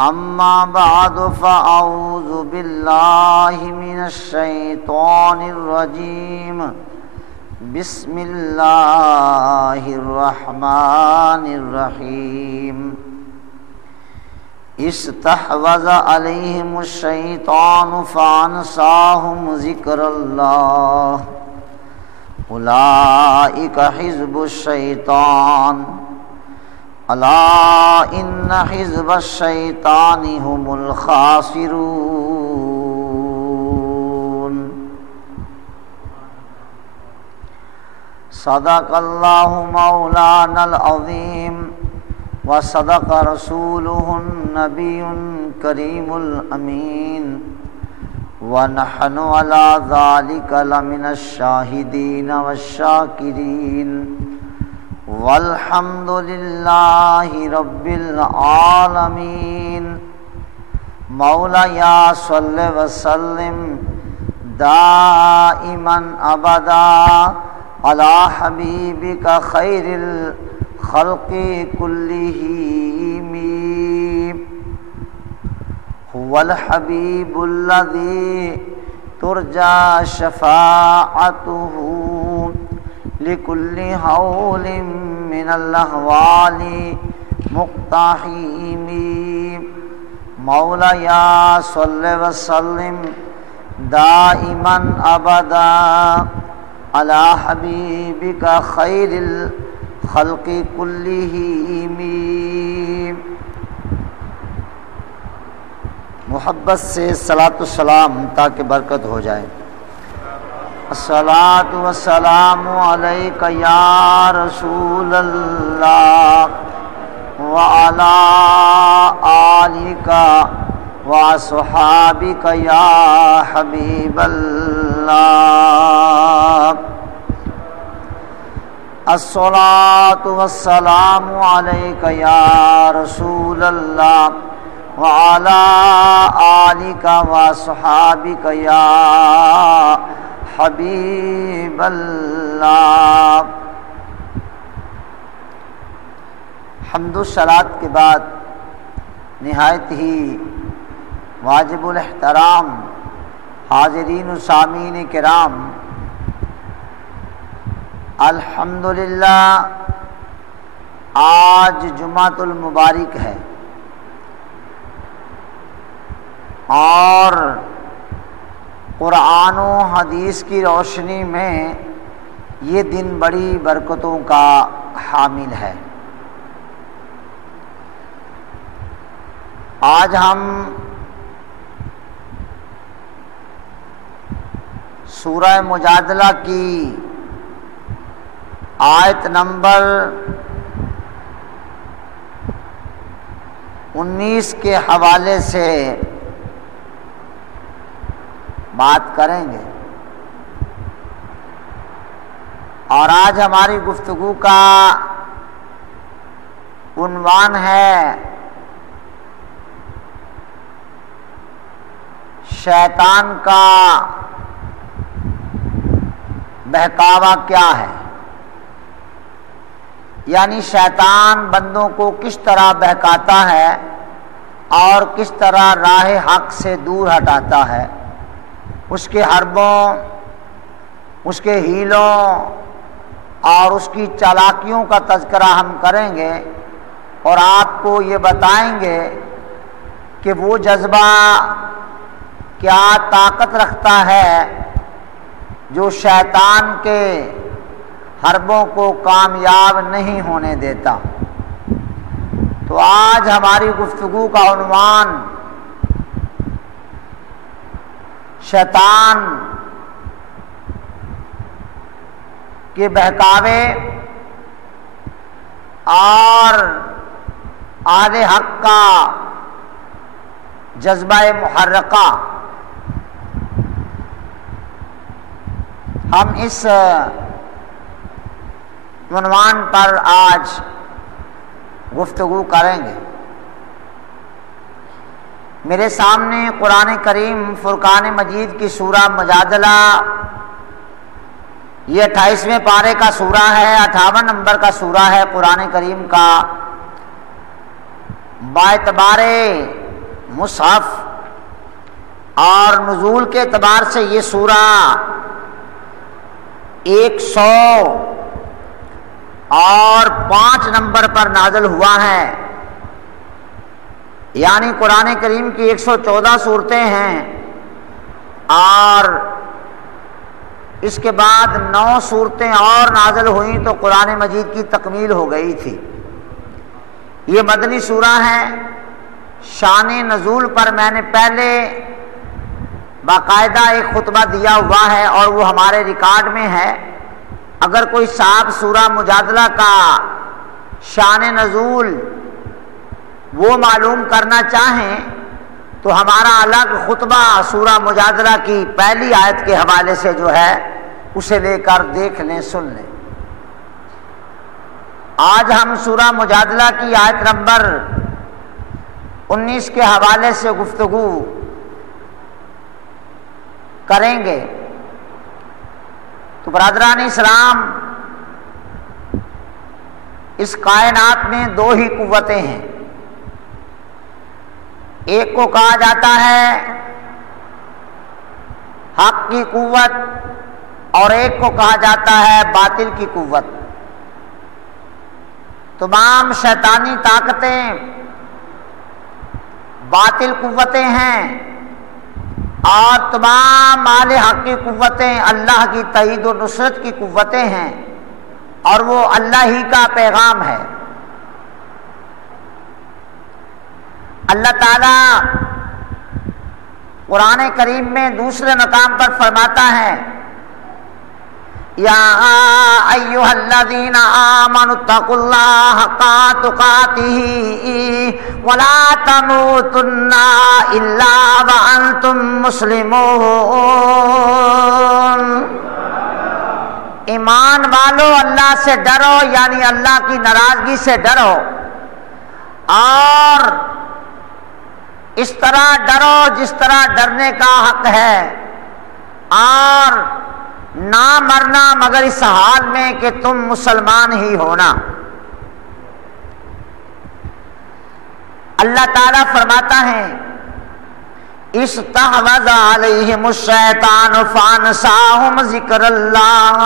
اما بعد فاعوذ باللہ من الشیطان الرجیم بسم اللہ الرحمن الرحیم استحوذ علیہم الشیطان فانساہم ذکر اللہ اولئک حزب الشیطان الا ان حزب الشیطان هم الخاسرون صدق اللہ مولانا العظیم وصدق رسولہ النبی الکریم الامین ونحن علی ذلک لمن الشاہدین والشاکرین والحمد للہ رب العالمین مولایا صلی وسلم دائما ابدا علی حبیبک خیر الخلق کلہم هو الحبیب الذی ترجى شفاعته لكل حول من الاحوال مقتحم مولایا صلی وسلم دائما ابدا علی حبیبک خیر الخلق کلہم محبت سے صلاۃ والسلام تاکہ برکت ہو جائے۔ الصلاۃ والسلام علیک یا رسول اللہ وعلی آلک واصحابک یا حبیب اللہ۔ الصلاۃ والسلام علیک یا رسول اللہ وعلی آلک واصحابک یا حبیب اللہ۔ حمد و صلات کے بعد نہایت ہی واجب الاحترام حاضرین و سامعین کرام، الحمدللہ آج جمعۃ المبارک ہے اور قرآن و حدیث کی روشنی میں یہ دن بڑی برکتوں کا حامل ہے۔ آج ہم سورہ مجادلہ کی آیت نمبر 19 کے حوالے سے بات کریں گے، اور آج ہماری گفتگو کا عنوان ہے شیطان کا بہکاوا کیا ہے، یعنی شیطان بندوں کو کس طرح بہکاتا ہے اور کس طرح راہ حق سے دور ہٹاتا ہے، اس کے حربوں، اس کے ہیلوں اور اس کی چالاکیوں کا تذکرہ ہم کریں گے، اور آپ کو یہ بتائیں گے کہ وہ جذبہ کیا طاقت رکھتا ہے جو شیطان کے حربوں کو کامیاب نہیں ہونے دیتا۔ تو آج ہماری گفتگو کا عنوان شیطان کے بہکاوے اور اہل حق کا جذبہ محرکہ۔ ہم اس عنوان پر آج گفتگو کریں گے۔ میرے سامنے قرآن کریم فرقان مجید کی سورہ مجادلہ، یہ 28ویں پارے کا سورہ ہے، 58 نمبر کا سورہ ہے قرآن کریم کا۔ باعتبار مصحف اور نزول کے اعتبار سے یہ سورہ 105 نمبر پر نازل ہوا ہے، یعنی قرآن کریم کی 114 صورتیں ہیں اور اس کے بعد 9 صورتیں اور نازل ہوئیں تو قرآن مجید کی تکمیل ہو گئی تھی۔ یہ مدنی سورہ ہے۔ شان نزول پر میں نے پہلے باقاعدہ ایک خطبہ دیا ہوا ہے اور وہ ہمارے ریکارڈ میں ہے۔ اگر کوئی صاحب سورہ مجادلہ کا شان نزول وہ معلوم کرنا چاہیں تو ہمارا الگ خطبہ سورہ مجادلہ کی پہلی آیت کے حوالے سے جو ہے اسے لے کر دیکھ لیں، سن لیں۔ آج ہم سورہ مجادلہ کی آیت نمبر 19 کے حوالے سے گفتگو کریں گے۔ تو برادران اسلام، اس کائنات میں 2 ہی قوتیں ہیں، ایک کو کہا جاتا ہے حق کی قوت اور ایک کو کہا جاتا ہے باطل کی قوت۔ تمام شیطانی طاقتیں باطل قوتیں ہیں اور تمام اہل حق کی قوتیں اللہ کی تائید و نصرت کی قوتیں ہیں اور وہ اللہ ہی کا پیغام ہے۔ اللہ تعالیٰ قرآن کریم میں دوسرے مقام پر فرماتا ہے یا ایھا الذین آمنوا اتقوا اللہ حق تقاتہ ولا تموتن الا وانتم مسلمون۔ ایمان والو اللہ سے ڈرو، یعنی اللہ کی ناراضگی سے ڈرو اور اس طرح ڈرو جس طرح ڈرنے کا حق ہے، اور نہ مرنا مگر اس حال میں کہ تم مسلمان ہی ہونا۔ اللہ تعالیٰ فرماتا ہے استحوذ علیہم الشیطان فانساہم ذکر اللہ،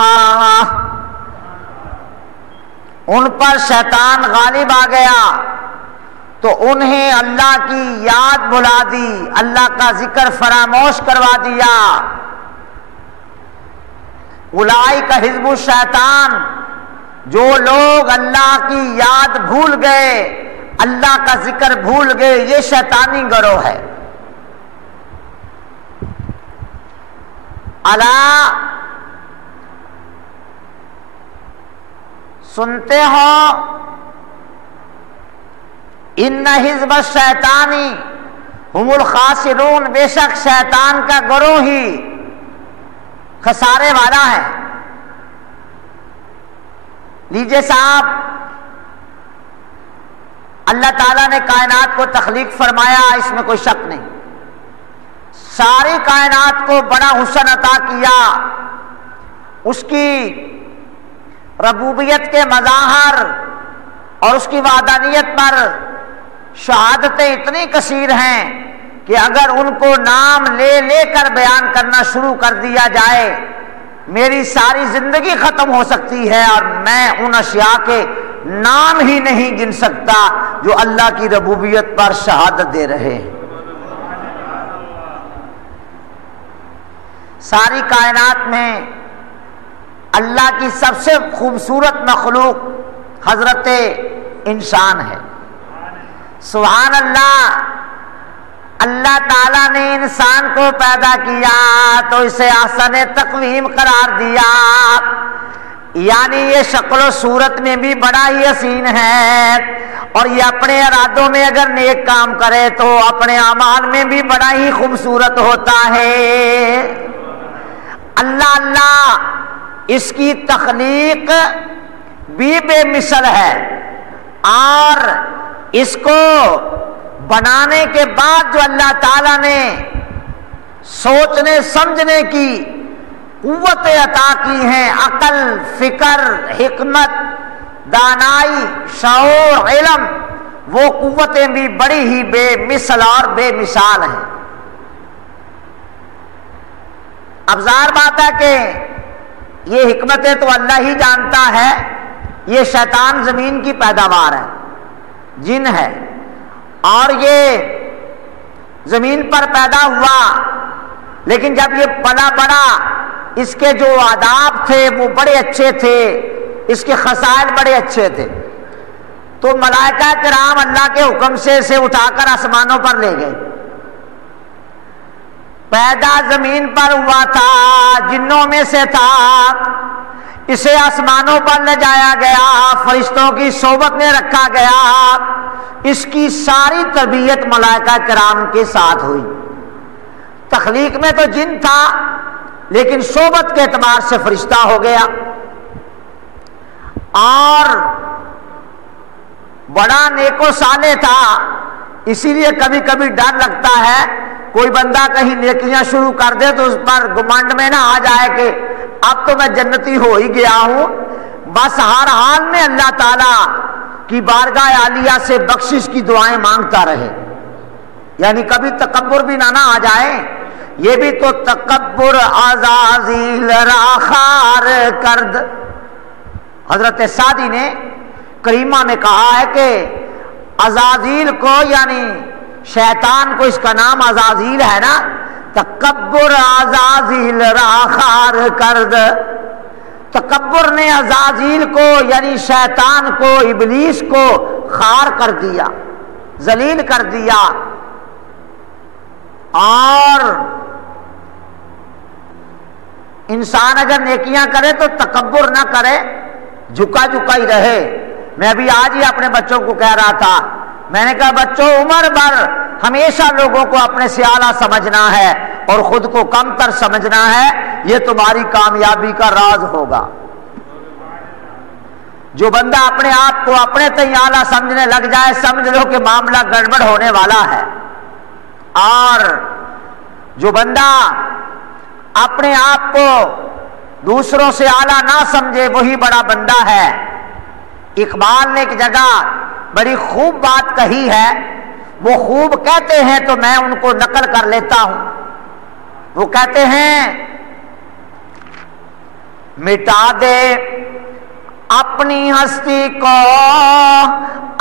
ان پر شیطان غالب آ گیا تو انہیں اللہ کی یاد بھلا دی، اللہ کا ذکر فراموش کروا دیا۔ اولئک حزب الشیطان، جو لوگ اللہ کی یاد بھول گئے، اللہ کا ذکر بھول گئے، یہ شیطانی گروہ ہے۔ الا سنتے ہو ان حزب الشیطان ہم الخاسرون، بے شک شیطان کا گروہ ہی خسارے والا ہے۔ لیجئے صاحب، اللہ تعالیٰ نے کائنات کو تخلیق فرمایا، اس میں کوئی شک نہیں، ساری کائنات کو بڑا حسن عطا کیا، اس کی ربوبیت کے مظاہر اور اس کی وحدانیت پر شہادتیں اتنی کثیر ہیں کہ اگر ان کو نام لے لے کر بیان کرنا شروع کر دیا جائے میری ساری زندگی ختم ہو سکتی ہے اور میں ان اشیاء کے نام ہی نہیں گن سکتا جو اللہ کی ربوبیت پر شہادت دے رہے ہیں۔ ساری کائنات میں اللہ کی سب سے خوبصورت مخلوق حضرت انسان ہے۔ سبحان اللہ، اللہ تعالیٰ نے انسان کو پیدا کیا تو اسے احسن تقویم قرار دیا، یعنی یہ شکل و صورت میں بھی بڑا ہی حسین ہے اور یہ اپنے ارادوں میں اگر نیک کام کرے تو اپنے اعمال میں بھی بڑا ہی خوبصورت ہوتا ہے۔ اللہ اللہ، اس کی تخلیق بھی بے مثل ہے اور اس کو بنانے کے بعد جو اللہ تعالیٰ نے سوچنے سمجھنے کی قوت عطا کی ہیں، عقل، فکر، حکمت، دانائی، شعور، علم، وہ قوتیں بھی بڑی ہی بے مثل اور بے مثال ہیں۔ اب ظاہر بات ہے کہ یہ حکمتیں تو اللہ ہی جانتا ہے، یہ شیطان زمین کی پیداوار ہے، جن ہے، اور یہ زمین پر پیدا ہوا، لیکن جب یہ پلا بڑا، اس کے جو آداب تھے وہ بڑے اچھے تھے، اس کے خصائل بڑے اچھے تھے، تو ملائکہ کرام اللہ کے حکم سے اسے اٹھا کر آسمانوں پر لے گئے۔ پیدا زمین پر ہوا تھا، جنوں میں سے تھا، اسے آسمانوں پر لے جایا گیا، فرشتوں کی صحبت میں رکھا گیا، اس کی ساری تربیت ملائکہ کرام کے ساتھ ہوئی۔ تخلیق میں تو جن تھا، لیکن صحبت کے اعتبار سے فرشتہ ہو گیا، اور بڑا نیک و صالح تھا، اسی لیے کبھی کبھی ڈر لگتا ہے کوئی بندہ کہیں نیکیاں شروع کر دے تو اس پر گمنڈ میں نہ آ جائے کہ اب تو میں جنتی ہو ہی گیا ہوں، بس ہر حال میں اللہ تعالیٰ کی بارگاہ عالیہ سے بخشش کی دعائیں مانگتا رہے، یعنی کبھی تکبر بھی نہ آ جائے۔ یہ بھی تو تکبر عزازیل را خار کرد، حضرت سعدی نے کریمہ میں کہا ہے کہ عزازیل کو، یعنی شیطان کو، اس کا نام عزازیل ہے نا، تکبر عزازیل را خار کرد، تکبر نے عزازیل کو یعنی شیطان کو، ابلیس کو خار کر دیا، ذلیل کر دیا۔ اور انسان اگر نیکیاں کرے تو تکبر نہ کرے، جھکا جھکا ہی رہے۔ میں ابھی آج ہی اپنے بچوں کو کہہ رہا تھا، میں نے کہا بچوں، عمر بھر ہمیشہ لوگوں کو اپنے سے اعلیٰ سمجھنا ہے اور خود کو کم تر سمجھنا ہے، یہ تمہاری کامیابی کا راز ہوگا۔ جو بندہ اپنے آپ کو اپنے تئیں اعلیٰ سمجھنے لگ جائے، سمجھ لو کہ معاملہ گڑبڑ ہونے والا ہے۔ اور جو بندہ اپنے آپ کو دوسروں سے اعلیٰ نہ سمجھے، وہی بڑا بندہ ہے۔ اقبال نے ایک جگہ بڑی خوب بات کہی ہے، وہ خوب کہتے ہیں تو میں ان کو نقل کر لیتا ہوں۔ وہ کہتے ہیں، مٹا دے اپنی ہستی کو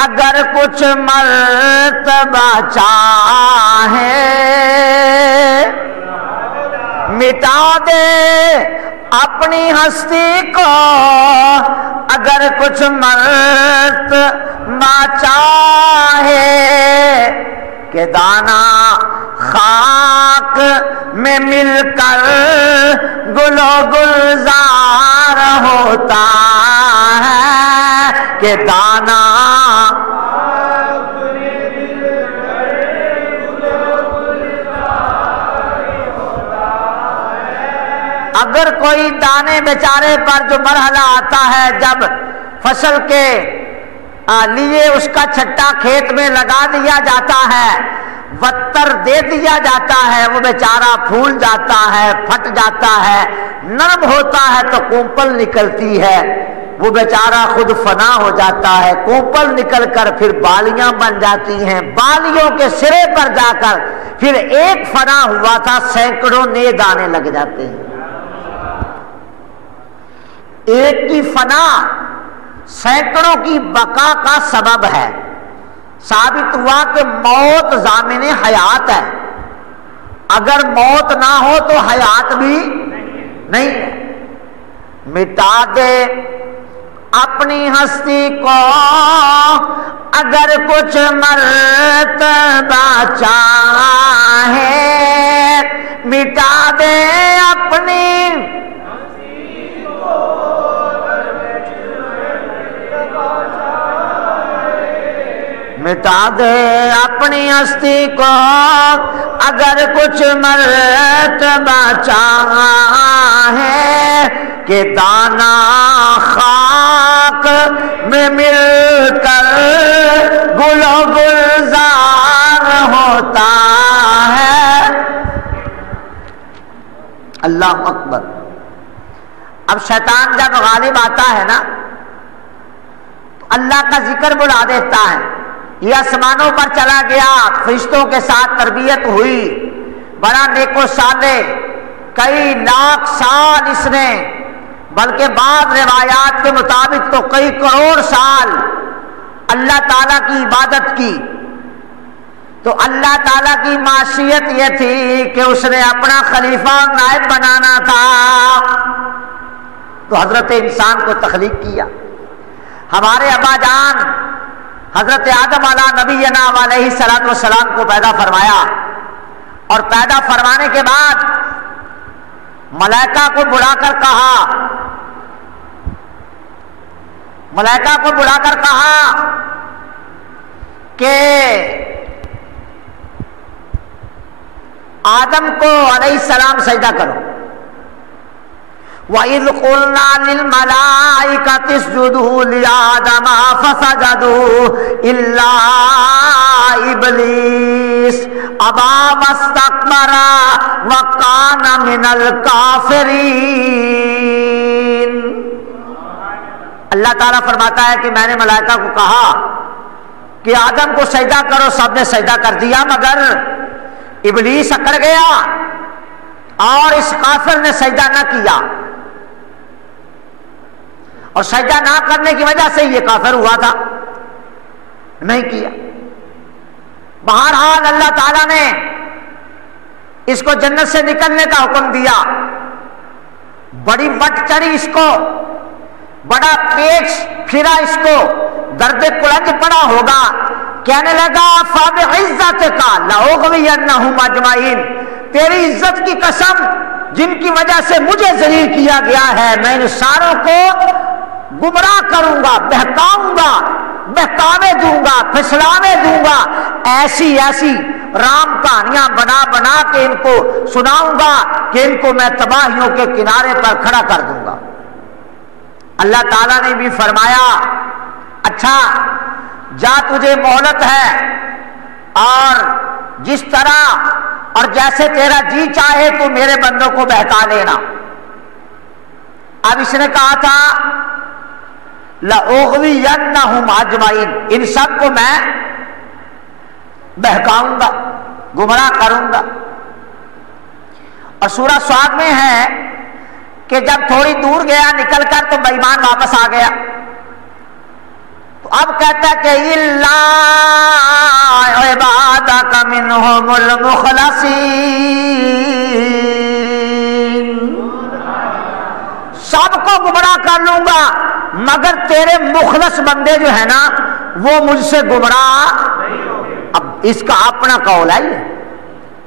اگر کچھ مرتبہ چاہے، مٹا دے اپنی ہستی کو اگر کچھ مرتبہ چاہے، کہ دانا خاک میں مل کر گل و گلزار ہوتا ہے، کہ دانا اگر کوئی دانے بیچارے پر جو مرحلہ آتا ہے جب فصل کے لیے اس کا چھٹا کھیت میں لگا دیا جاتا ہے، وتر دے دیا جاتا ہے، وہ بیچارہ پھول جاتا ہے، پھٹ جاتا ہے، نرم ہوتا ہے تو کونپل نکلتی ہے، وہ بیچارہ خود فنا ہو جاتا ہے، کونپل نکل کر پھر بالیاں بن جاتی ہیں، بالیوں کے سرے پر جا کر پھر ایک فنا ہوا تھا، سینکڑوں نیز آنے لگ جاتے ہیں۔ ایک کی فنا سینکڑوں کی بقا کا سبب ہے۔ ثابت ہوا کہ موت ضامن حیات ہے، اگر موت نہ ہو تو حیات بھی نہیں ہے۔ مٹا دے اپنی ہستی کو اگر کچھ مرتبہ چاہے، مٹا دے اپنی مٹا دے اپنی ہستی کو اگر کچھ مرتبہ چاہے، کہ دانا خاک میں مل کر گل و گلزار ہوتا ہے۔ اللہ اکبر۔ اب شیطان جب غالب آتا ہے نا تو اللہ کا ذکر بلا دیتا ہے، یہ آسمانوں پر چلا گیا، فرشتوں کے ساتھ تربیت ہوئی، بڑا نیک و صالح، کئی لاکھ سال اس نے، بلکہ بعض روایات کے مطابق تو کئی کروڑ سال اللہ تعالیٰ کی عبادت کی۔ تو اللہ تعالیٰ کی معصیت یہ تھی کہ اس نے اپنا خلیفہ اور نائب بنانا تھا، تو حضرت انسان کو تخلیق کیا۔ ہمارے ابا جان حضرت آدم علیہ نبینا علیہ الصلوۃ والسلام کو پیدا فرمایا، اور پیدا فرمانے کے بعد ملائکہ کو بلا کر کہا کہ آدم کو علیہ السلام سجدہ کرو۔ وَإِذْ قُلْنَا لِلْمَلَائِكَةِ اسْجُدُوا لِآدَمَ فَسَجَدُوا إِلَّا إِبْلِيسَ أَبَى وَاسْتَكْبَرَ وَكَانَ مِنَ الْكَافِرِينَ۔ اللہ تعالیٰ فرماتا ہے کہ میں نے ملائکہ کو کہا کہ آدم کو سجدہ کرو، سب نے سجدہ کر دیا، مگر ابلیس اکڑ گیا اور اس کافر نے سجدہ نہ کیا، اور سجدہ نہ کرنے کی وجہ سے یہ کافر ہوا تھا، نہیں کیا۔ بہرحال اللہ تعالیٰ نے اس کو جنت سے نکلنے کا حکم دیا، بڑی وٹ چڑھی اس کو، بڑا پیچ پھرا اس کو، درد کلنج پڑا ہوگا، کہنے لگا فَبِعِزَّتِكَ لَأُغْوِيَنَّهُمْ أَجْمَعِينَ، تیری عزت کی قسم جن کی وجہ سے مجھے ذلیل کیا گیا ہے، میں ان ساروں کو گمراہ کروں گا، بہکاؤں گا، بہکاوے دوں گا، پھسلاوے دوں گا، ایسی ایسی رام کہانیاں بنا بنا کے ان کو سناؤں گا کہ ان کو میں تباہیوں کے کنارے پر کھڑا کر دوں گا۔ اللہ تعالیٰ نے بھی فرمایا اچھا جا تجھے مہلت ہے، اور جس طرح اور جیسے تیرا جی چاہے تو میرے بندوں کو بہکا لینا۔ اب اس نے کہا تھا لَأُغْوِيَنَّهُمْ أَجْمَعِينَ، ان سب کو میں بہکاؤں گا، گمراہ کروں گا۔ اور سورہ صاد میں ہے کہ جب تھوڑی دور گیا نکل کر تو بے ایمان واپس آ گیا، تو اب کہتا ہے کہ إِلَّا عِبَادَكَ مِنْهُمُ الْمُخْلَصِينَ، سب کو گمراہ کر لوں گا مگر تیرے مخلص بندے جو ہے نا وہ مجھ سے گمراہ۔ اب اس کا اپنا قول ہے، یہ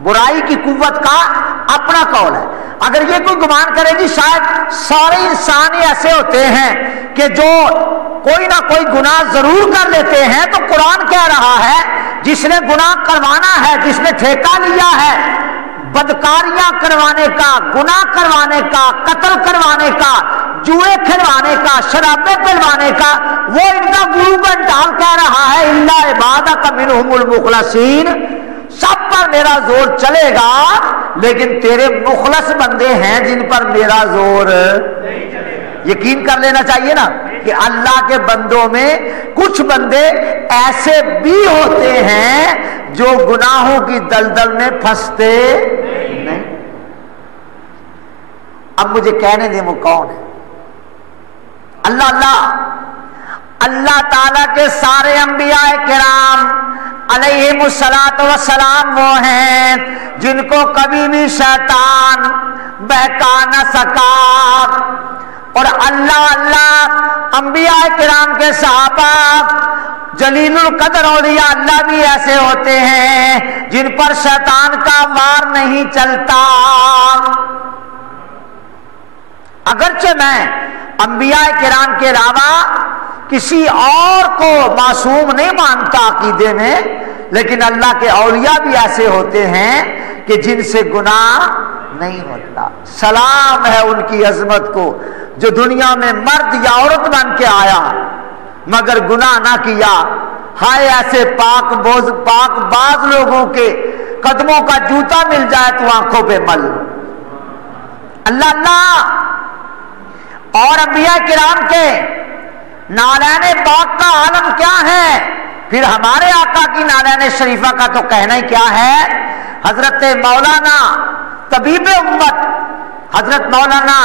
برائی کی قوت کا اپنا قول ہے۔ اگر یہ کوئی گمان کرے گی شاید سارے انسان ایسے ہوتے ہیں کہ جو کوئی نہ کوئی گناہ ضرور کر لیتے ہیں، تو قرآن کہہ رہا ہے جس نے گناہ کروانا ہے، جس نے ٹھیکہ لیا ہے بدکاریاں کروانے کا، گناہ کروانے کا، قتل کروانے کا، جوئے کھلوانے کا، شرابیں پلوانے کا، وہ ان کا گرو گھنٹال کہہ رہا ہے الا عبادک منہم المخلصین، سب پر میرا زور چلے گا لیکن تیرے مخلص بندے ہیں جن پر میرا زور نہیں چلے گا۔ یقین کر لینا چاہیے نا کہ اللہ کے بندوں میں کچھ بندے ایسے بھی ہوتے ہیں جو گناہوں کی دلدل میں پھنستے نہیں۔ اب مجھے کہنے دیں وہ کون ہے؟ اللہ تعالیٰ کے سارے انبیاء کرام علیہم الصلاۃ والسلام وہ ہیں جن کو کبھی بھی شیطان بہکا نہ سکا، اور اللہ انبیاء کرام کے صحابہ جلیل القدر اولیاء اللہ بھی ایسے ہوتے ہیں جن پر شیطان کا وار نہیں چلتا۔ اگرچہ میں انبیاء کرام کے علاوہ کسی اور کو معصوم نہیں مانتا عقیدے میں، لیکن اللہ کے اولیاء بھی ایسے ہوتے ہیں کہ جن سے گناہ نہیں ہوتا۔ سلام ہے ان کی عظمت کو جو دنیا میں مرد یا عورت بن کے آیا مگر گناہ نہ کیا۔ ہائے ایسے پاک باز لوگوں کے قدموں کا جوتا مل جائے تو آنکھوں پہ مل۔ اللہ اور انبیاء کرام کے نالین پاک کا عالم کیا ہے پھر ہمارے آقا کی نالین شریفہ کا تو کہنا ہی کیا ہے۔ حضرت مولانا طبیب امت حضرت مولانا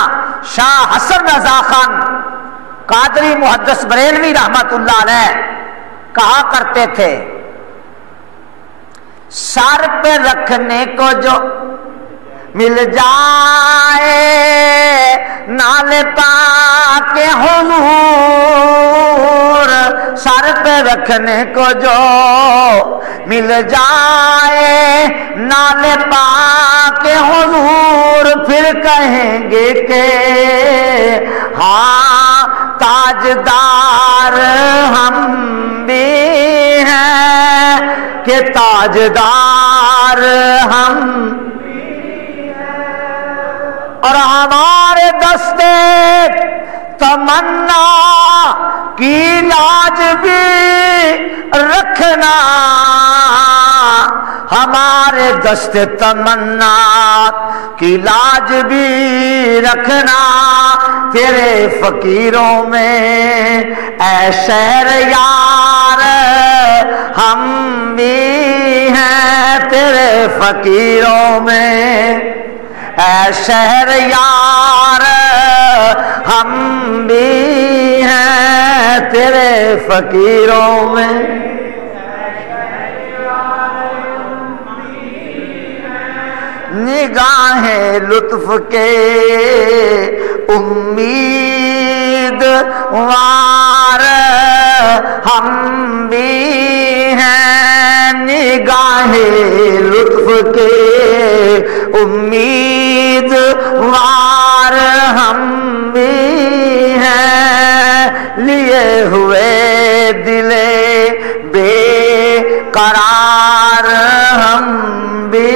شاہ حسن رضا خان قادری محدث بریلوی رحمت اللہ علیہ کہا کرتے تھے، سر پہ رکھنے کو جو مل جائے نال پاک حضور، سر پہ رکھنے کو جو مل جائے نال پاک حضور، پھر کہیں گے کہ ہاں تاجدار ہم بھی ہیں، کہ تاجدار ہم اور ہمارے دستے تمنا کی لاج بھی رکھنا، ہمارے دستے تمنا کی لاج بھی رکھنا، تیرے فقیروں میں اے شہر یار ہم بھی ہیں، تیرے فقیروں میں اے شہر یار ہم بھی ہیں، تیرے فقیروں میں نگاہیں لطف کے امیدوار ہم بھی ہیں، نگاہیں لطف کے امیدوار ہم بھی ہیں، لیے ہوئے دل بے قرار ہم بھی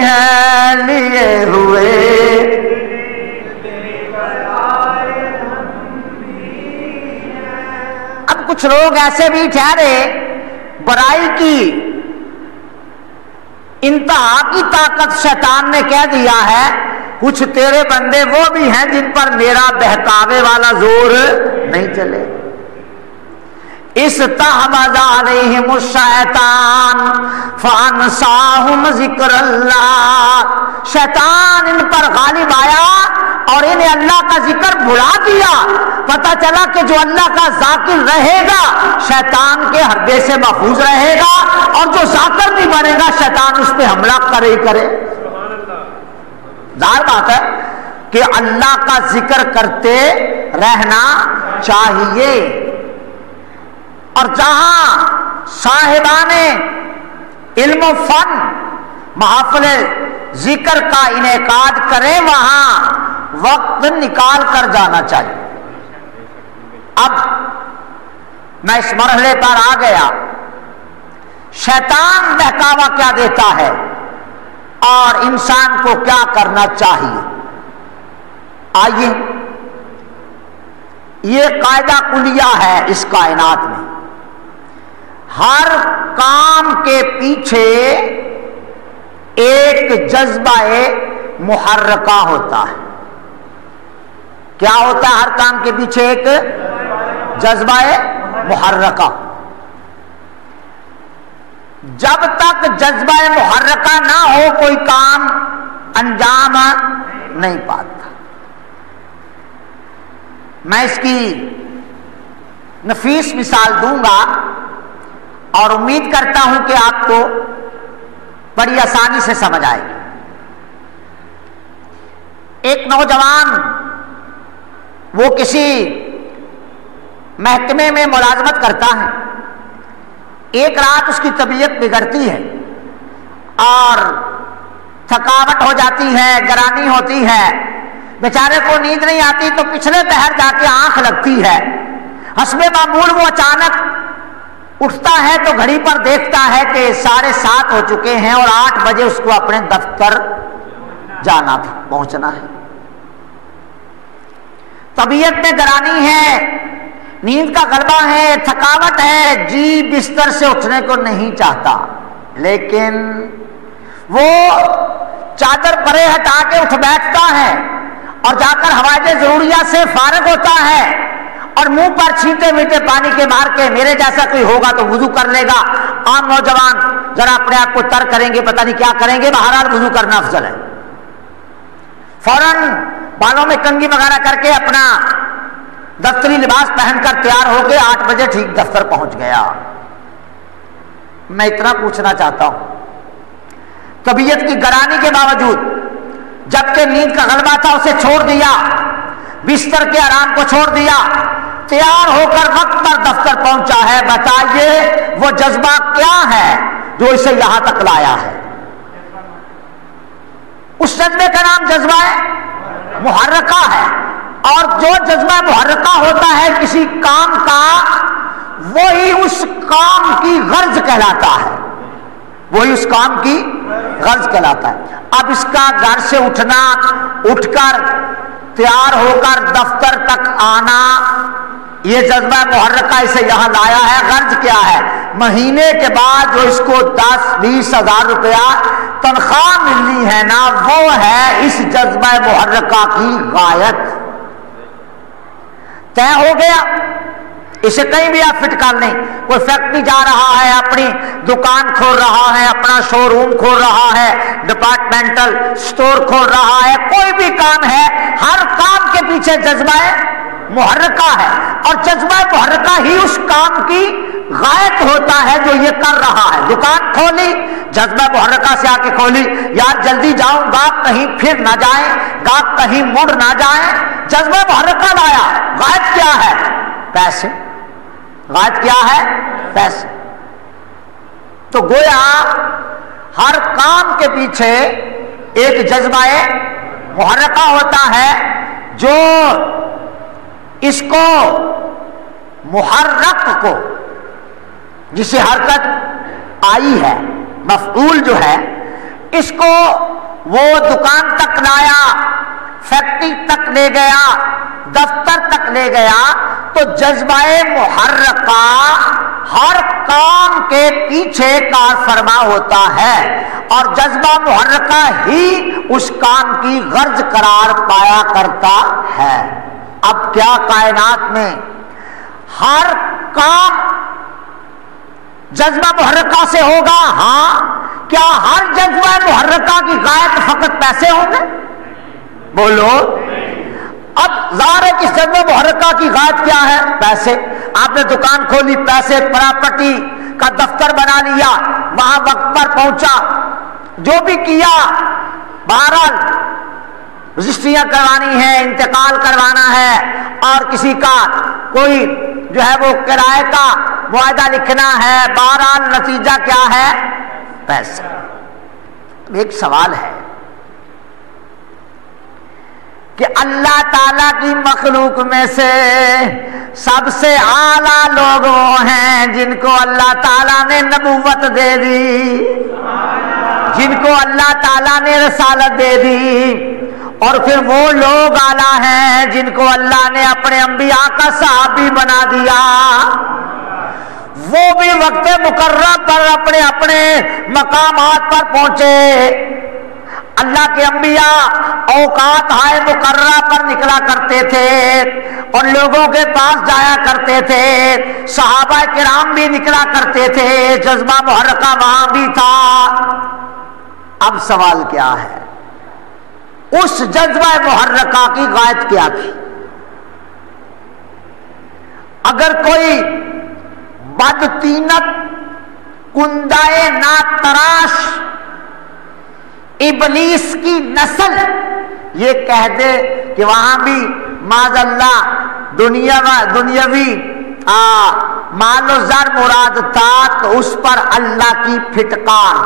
ہیں، لیے ہوئے اب کچھ لوگ ایسے بھی ٹھہرے برائی کی انتہا کی طاقت شیطان نے کہہ دیا ہے، کچھ تیرے بندے وہ بھی ہیں جن پر میرا بہکاوے والا زور نہیں چلے۔ استحوذ علیہم الشیطان فانساہم ذکر اللہ، شیطان ان پر غالب آیا اور انہیں اللہ کا ذکر بھلا دیا۔ پتہ چلا کہ جو اللہ کا ذاکر رہے گا شیطان کے حربے سے محفوظ رہے گا، اور جو ذاکر نہیں بنے گا شیطان اس پہ حملہ کرے ہی کرے۔ ظاہر بات ہے کہ اللہ کا ذکر کرتے رہنا چاہیے، اور جہاں صاحبان علم و فن محافل ذکر کا انعقاد کریں وہاں وقت نکال کر جانا چاہیے۔ اب میں اس مرحلے پر آ گیا، شیطان بہکاوا کیا دیتا ہے اور انسان کو کیا کرنا چاہیے۔ آئیے، یہ قاعدہ کلیہ ہے اس کائنات میں، ہر کام کے پیچھے ایک جذبہ محرکہ ہوتا ہے۔ کیا ہوتا ہے ہر کام کے پیچھے؟ ایک جذبہ محرکہ۔ جب تک جذبہ محرکہ نہ ہو کوئی کام انجام نہیں پاتا۔ میں اس کی نفیس مثال دوں گا اور امید کرتا ہوں کہ آپ کو بڑی آسانی سے سمجھ آئے گی۔ ایک نوجوان وہ کسی محکمے میں ملازمت کرتا ہے، ایک رات اس کی طبیعت بگڑتی ہے اور تھکاوٹ ہو جاتی ہے، گرانی ہوتی ہے، بیچارے کو نیند نہیں آتی تو پچھلے پہر جا کے آنکھ لگتی ہے۔ حسب معمول وہ اچانک اٹھتا ہے تو گھڑی پر دیکھتا ہے کہ 7:30 ہو چکے ہیں اور 8 بجے اس کو اپنے دفتر جانا تھا، پہنچنا ہے۔ طبیعت میں گرانی ہے، نیند کا غلبہ ہے، تھکاوٹ ہے، جی بستر سے اٹھنے کو نہیں چاہتا، لیکن وہ چادر پرے ہٹا کے اٹھ بیٹھتا ہے اور جا کر حوائج ضروریہ سے فارغ ہوتا ہے اور منہ پر چھینٹے میٹھے پانی کے مار کے میرے جیسا کوئی ہوگا تو وضو کر لے گا. عام نوجوان ذرا اپنے آپ کو تر کریں گے، پتہ نہیں کیا کریں گے، بہرحال وضو کرنا افضل ہے. فوراً بالوں میں کنگھی وغیرہ کر کے اپنا دفتری لباس پہن کر تیار ہو کے 8 بجے ٹھیک دفتر پہنچ گیا. میں اتنا پوچھنا چاہتا ہوں، طبیعت کی گرانی کے باوجود جبکہ نیند کا غلبہ تھا اسے چھوڑ دیا، بستر کے آرام کو چھوڑ دیا، تیار ہو کر وقت پر دفتر پہنچا ہے. بتائیے وہ جذبہ کیا ہے جو اسے یہاں تک لایا ہے؟ اس جذبے کا نام جذبہ محرکہ ہے. اور جو جذبہ محرکہ ہوتا ہے کسی کام کا، وہی اس کام کی غرض کہلاتا ہے، وہی اس کام کی غرض کہلاتا ہے. اب اس کا گھر سے اٹھنا، اٹھ کر تیار ہو کر دفتر تک آنا، یہ جذبہ محرکہ اسے یہاں لایا ہے. غرض کیا ہے؟ مہینے کے بعد جو اس کو 10-20 ہزار روپیہ تنخواہ ملنی ہے نا، وہ ہے اس جذبہ محرکہ کی غایت. طے ہو گیا، اسے کہیں بھی آپ فٹ کر لیں. کوئی فیکٹری جا رہا ہے، اپنی دکان کھول رہا ہے، اپنا شو روم کھول رہا ہے، ڈپارٹمنٹل سٹور کھول رہا ہے، کوئی بھی کام ہے، ہر کام کے پیچھے جذبہ محرکہ ہے. اور جذبہ محرکہ ہی اس کام کی غایت ہوتا ہے جو یہ کر رہا ہے. دکان کھولی، جذبہ محرکہ سے آ کے کھولی، یار جلدی جاؤں گا کہیں پھر نہ جائیں، گا کہیں مڑ نہ جائیں. جذبہ محرکہ لایا. غایت کیا ہے؟ پیسے. غایت کیا ہے؟ پیسے. تو گویا ہر کام کے پیچھے ایک جذبہ محرکہ ہوتا ہے جو اس کو محرک کو، جسے حرکت آئی ہے، مفعول جو ہے، اس کو وہ دکان تک لایا، فیکٹری تک لے گیا، دفتر تک لے گیا. تو جذبہ محرکہ ہر کام کے پیچھے کار فرما ہوتا ہے، اور جذبہ محرکہ ہی اس کام کی غرض قرار پایا کرتا ہے. اب کیا کائنات میں ہر کام جذبہ محرکہ سے ہوگا؟ ہاں. کیا ہر جذبہ محرکہ کی غایت فقط پیسے ہوں گے؟ بولو. اب ظاہر ہے کہ جذبہ محرکہ کی غایت کیا ہے؟ پیسے. آپ نے دکان کھولی، پیسے، پراپرٹی کا دفتر بنا لیا، وہاں وقت پر پہنچا، جو بھی کیا، بہرحال رجسٹریاں کروانی ہے، انتقال کروانا ہے، اور کسی کا کوئی جو ہے وہ کرائے کا معاہدہ لکھنا ہے. بہرحال نتیجہ کیا ہے؟ پیسے. ایک سوال ہے کہ اللہ تعالیٰ کی مخلوق میں سے سب سے اعلیٰ لوگ وہ ہیں جن کو اللہ تعالیٰ نے نبوت دے دی، جن کو اللہ تعالیٰ نے رسالت دے دی. اور پھر وہ لوگ اعلیٰ ہیں جن کو اللہ نے اپنے انبیاء کا صحابی بنا دیا. وہ بھی وقت مقررہ پر اپنے اپنے مقامات پر پہنچے. اللہ کے انبیاء اوقات ہائے مقررہ پر نکلا کرتے تھے اور لوگوں کے پاس جایا کرتے تھے. صحابہ کرام بھی نکلا کرتے تھے، جذبہ محرکہ وہاں بھی تھا. اب سوال کیا ہے؟ اس جذبہ محرکہ کی غایت کیا تھی؟ اگر کوئی بدطینت، کندائے ناتراش، ابلیس کی نسل یہ کہہ دے کہ وہاں بھی معاذ اللہ دنیاوی مال و زر مراد تھا، تو اس پر اللہ کی پھٹکار.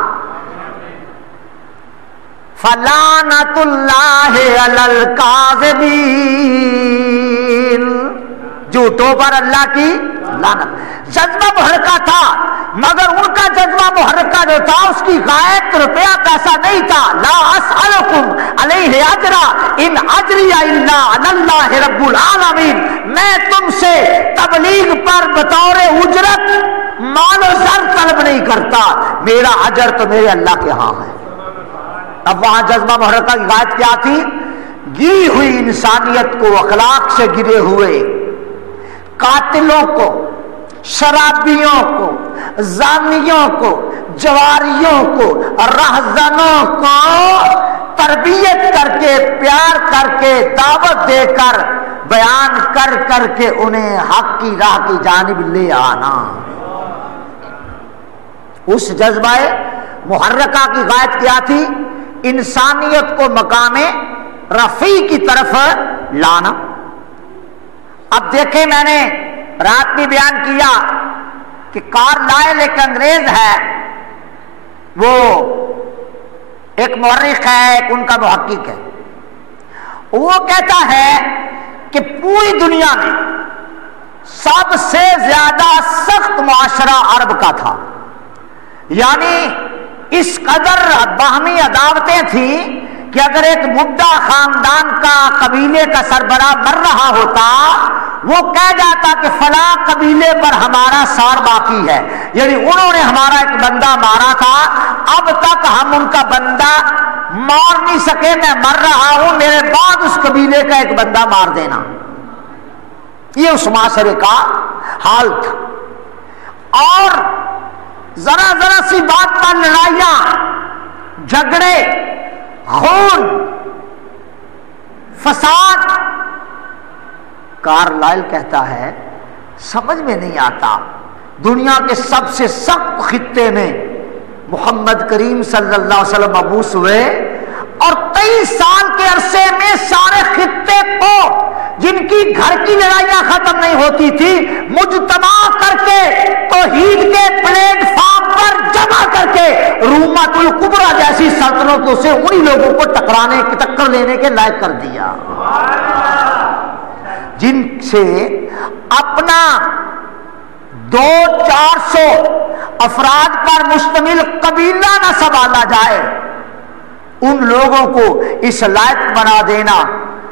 فلعنت اللہ علی الکاذبین، جھوٹوں پر اللہ کی لعنت. جذبہ محرکہ تھا، مگر ان کا جذبہ محرکہ جو تھا اس کی غایت روپیہ پیسہ نہیں تھا. لا اسألکم علیہ اجرا ان اجری الا علی اللہ رب العالمین. میں تم سے تبلیغ پر بطور اجرت مال و زر طلب نہیں کرتا، میرا اجر تو میرے اللہ کے ہاں ہے. اب وہاں جذبہ محرکہ کی غایت کیا تھی؟ گری ہوئی انسانیت کو اخلاق سے گرے ہوئے، قاتلوں کو، شرابیوں کو، زانیوں کو، جواریوں کو، رہزنوں کو تربیت کر کے، پیار کر کے، دعوت دے کر، بیان کر کر کے انہیں حق کی راہ کی جانب لے آنا۔ اس جذبہ محرکہ کی غایت کیا تھی؟ انسانیت کو مقام رفیع کی طرف لانا۔ اب دیکھیں، میں نے رات بھی بیان کیا کہ کارلائل ایک انگریز ہے، وہ ایک مورخ ہے، ایک ان کا محقق ہے۔ وہ کہتا ہے کہ پوری دنیا میں سب سے زیادہ سخت معاشرہ عرب کا تھا، یعنی اس قدر باہمی عداوتیں تھیں کہ اگر ایک مدعا خاندان کا، قبیلے کا سربراہ مر رہا ہوتا، وہ کہہ جاتا کہ فلاں قبیلے پر ہمارا سار باقی ہے، یعنی انہوں نے ہمارا ایک بندہ مارا تھا، اب تک ہم ان کا بندہ مار نہیں سکے، میں مر رہا ہوں، میرے بعد اس قبیلے کا ایک بندہ مار دینا۔ یہ اس معاشرے کا حال تھا، اور ذرا ذرا سی بات پر لڑائیاں، جھگڑے، خون، فساد۔ کارلائل کہتا ہے سمجھ میں نہیں آتا، دنیا کے سب سے سخت خطے میں محمد کریم صلی اللہ علیہ وسلم مبعوث ہوئے، اور 23 سال کے عرصے میں سارے خطے کو، جن کی گھر کی لڑائیاں ختم نہیں ہوتی تھی، مجتمع کر کے توحید کے پلیٹ فارم پر جمع کر کے رومۃ الکبریٰ جیسی سلطنتوں سے انہی لوگوں کو ٹکر لینے کے لائق کر دیا، جن سے اپنا 200-400 افراد پر مشتمل قبیلہ نہ سنبھالا جائے، ان لوگوں کو اس لائق بنا دینا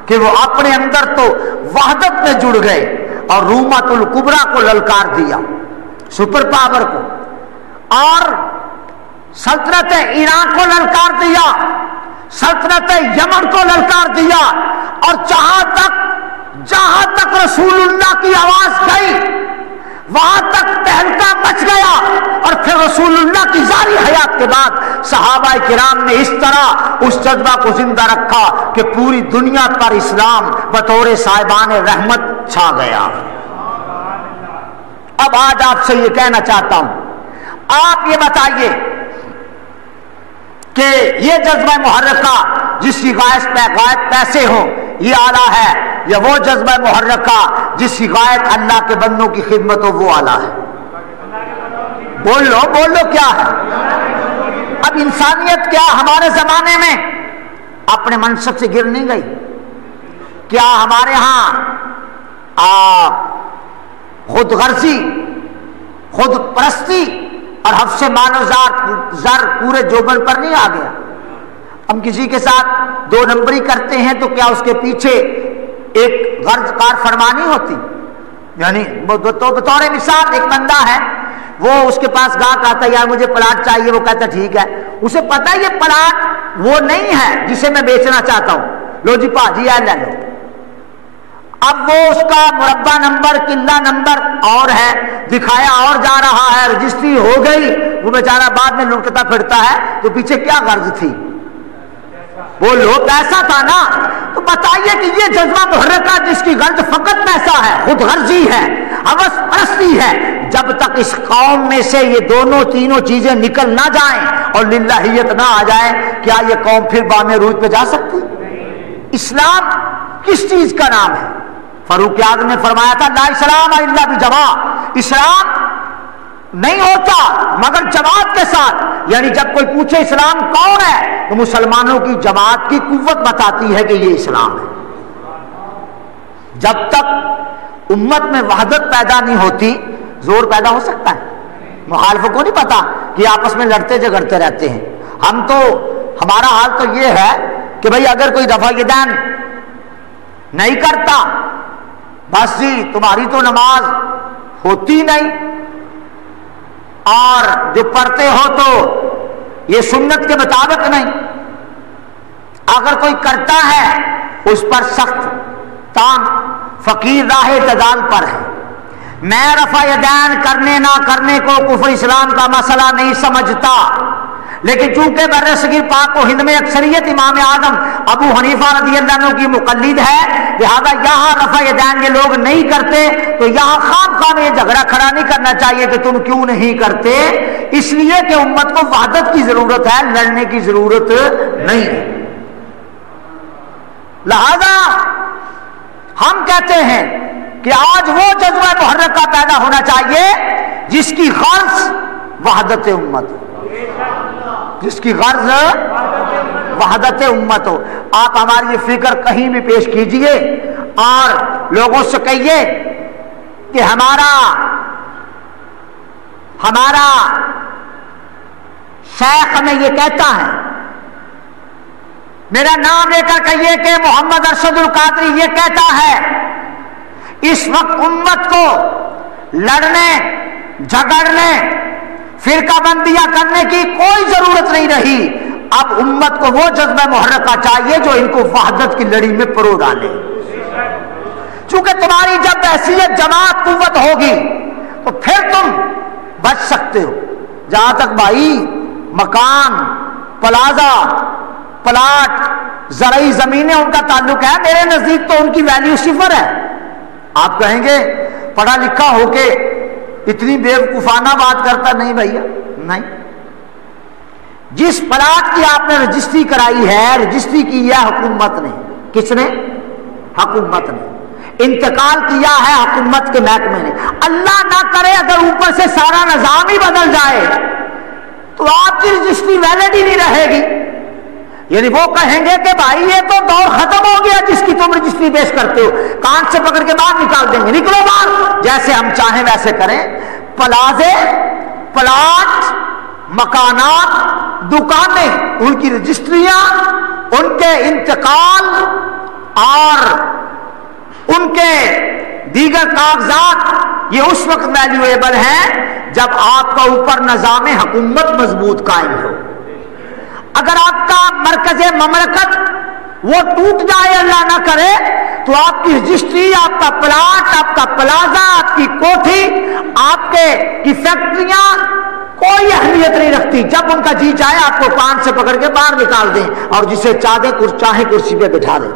کہ وہ اپنے اندر تو وحدت میں جڑ گئے اور رومۃ الکبریٰ کو للکار دیا، سپر پاور کو، اور سلطنت ایران کو للکار دیا، سلطنت یمن کو للکار دیا، اور جہاں تک رسول اللہ کی آواز گئی وہاں تک تہلکہ مچ گیا، اور پھر رسول اللہ کی ظاہری حیات کے بعد صحابہ کرام نے اس طرح اس جذبہ کو زندہ رکھا کہ پوری دنیا پر اسلام بطور صاحبان رحمت چھا گیا۔ اب آج آپ سے یہ کہنا چاہتا ہوں، آپ یہ بتائیے کہ یہ جذبہ محرکہ جس کی غایت پیسے ہوں یہ اعلیٰ ہے، یا وہ جذبہ محرکہ جس کی غایت اللہ کے بندوں کی خدمت ہو وہ اعلیٰ ہے؟ بول لو کیا ہے؟ اب انسانیت کیا ہمارے زمانے میں اپنے منصب سے گر نہیں گئی؟ کیا ہمارے ہاں خود غرضی، خود پرستی اور حفظ مال و زر پورے جوبن پر نہیں آ گیا؟ ہم کسی کے ساتھ 2 نمبری کرتے ہیں تو کیا اس کے پیچھے ایک غرض کار فرمانی ہوتی؟ یعنی تو بطور مثال ایک بندہ ہے، وہ اس کے پاس گاہک آتا ہے، یار مجھے پلاٹ چاہیے، وہ کہتا ٹھیک ہے، اسے پتا ہے یہ پلاٹ وہ نہیں ہے جسے میں بیچنا چاہتا ہوں، لو جی پاجی یار لے لو۔ اب وہ اس کا مربع نمبر، قلعہ نمبر اور ہے، دکھایا اور جا رہا ہے، رجسٹری ہو گئی، وہ بیچارہ بعد میں لڑکتا پھرتا ہے، تو پیچھے کیا غرض تھی؟ بولو پیسہ تھا نا۔ تو بتائیے کہ یہ جذبہ محرکہ جس کی غرض فقط پیسہ ہے، خود غرضی ہے، ہوس پرستی ہے، جب تک اس قوم میں سے یہ تینوں چیزیں نکل نہ جائیں اور للہیت نہ آ جائے، کیا یہ قوم پھر بام عروج پہ جا سکتی؟ اسلام کس چیز کا نام ہے؟ فاروق اعظم نے فرمایا تھا لا اسلام الا بجماع، اسلام نہیں ہوتا مگر جماعت کے ساتھ، یعنی جب کوئی پوچھے اسلام کون ہے تو مسلمانوں کی جماعت کی قوت بتاتی ہے کہ یہ اسلام ہے۔ جب تک امت میں وحدت پیدا نہیں ہوتی زور پیدا ہو سکتا ہے؟ مخالفوں کو نہیں پتا کہ آپس میں لڑتے جھگڑتے رہتے ہیں۔ ہمارا حال تو یہ ہے کہ بھئی اگر کوئی دفع یدین نہیں کرتا، بس جی تمہاری تو نماز ہوتی نہیں، اور جو پڑھتے ہو تو یہ سنت کے مطابق نہیں، اگر کوئی کرتا ہے اس پر سخت تان، فقیر راہ اعتدال پر ہے، میں رفع یدین کرنے نہ کرنے کو کفر اسلام کا مسئلہ نہیں سمجھتا، لیکن چونکہ بر صغیر پاک و ہند میں اکثریت امام اعظم ابو حنیفہ رضی اللہ عنہ کی مقلد ہے، لہذا یہاں رفع یدین یہ لوگ نہیں کرتے، تو یہاں خواہ میں یہ جھگڑا کھڑا نہیں کرنا چاہیے کہ تم کیوں نہیں کرتے، اس لیے کہ امت کو وحدت کی ضرورت ہے، لڑنے کی ضرورت نہیں ہے۔ لہذا ہم کہتے ہیں کہ آج وہ جذبہ محرکہ پیدا ہونا چاہیے جس کی غرض وحدت امت ہو، جس کی غرض وحدت امت ہو۔ آپ ہماری یہ فکر کہیں بھی پیش کیجئے اور لوگوں سے کہیے کہ ہمارا شیخ ہمیں یہ کہتا ہے، میرا نام لے کر کہیے کہ محمد ارشد القادری یہ کہتا ہے، اس وقت امت کو لڑنے جھگڑنے فرقہ بندیاں کرنے کی کوئی ضرورت نہیں رہی، اب امت کو وہ جذبہ محرکہ چاہیے جو ان کو وحدت کی لڑی میں پرو ڈالے۔ چونکہ تمہاری جب حیثیت جماعت قوت ہوگی تو پھر تم بچ سکتے ہو۔ جہاں تک بھائی مکان، پلازا، پلاٹ، زرعی زمینیں ان کا تعلق ہے، میرے نزدیک تو ان کی ویلیو صفر ہے۔ آپ کہیں گے پڑھا لکھا ہو کے اتنی بیوقوفانہ بات کرتا، نہیں بھیا نہیں، جس پلاٹ کی آپ نے رجسٹری کرائی ہے، رجسٹری کی ہے حکومت نے، کس نے؟ حکومت نے، انتقال کیا ہے حکومت کے محکمے نے۔ اللہ نہ کرے اگر اوپر سے سارا نظام ہی بدل جائے تو آپ کی رجسٹری ویلڈ ہی نہیں رہے گی، یعنی وہ کہیں گے کہ بھائی یہ تو دور ختم ہو گیا جس کی تم رجسٹری پیش کرتے ہو، کان سے پکڑ کے باہر نکال دیں گے، نکلو باہر، جیسے ہم چاہیں ویسے کریں۔ پلازے، پلاٹ، مکانات، دکانیں، ان کی رجسٹریاں، ان کے انتقال اور ان کے دیگر کاغذات یہ اس وقت ویلیویبل ہیں جب آپ کا اوپر نظام حکومت مضبوط قائم ہو۔ اگر آپ کا مرکز مملکت وہ ٹوٹ جائے اللہ نہ کرے تو آپ کی رجسٹری، آپ کا پلاٹ، آپ کا پلازا، آپ کی کوٹھی، آپ کی فیکٹریاں کوئی اہمیت نہیں رکھتی، جب ان کا جی چاہے آپ کو کان سے پکڑ کے باہر نکال دیں اور جسے چاہے کرسی پہ بٹھا دیں۔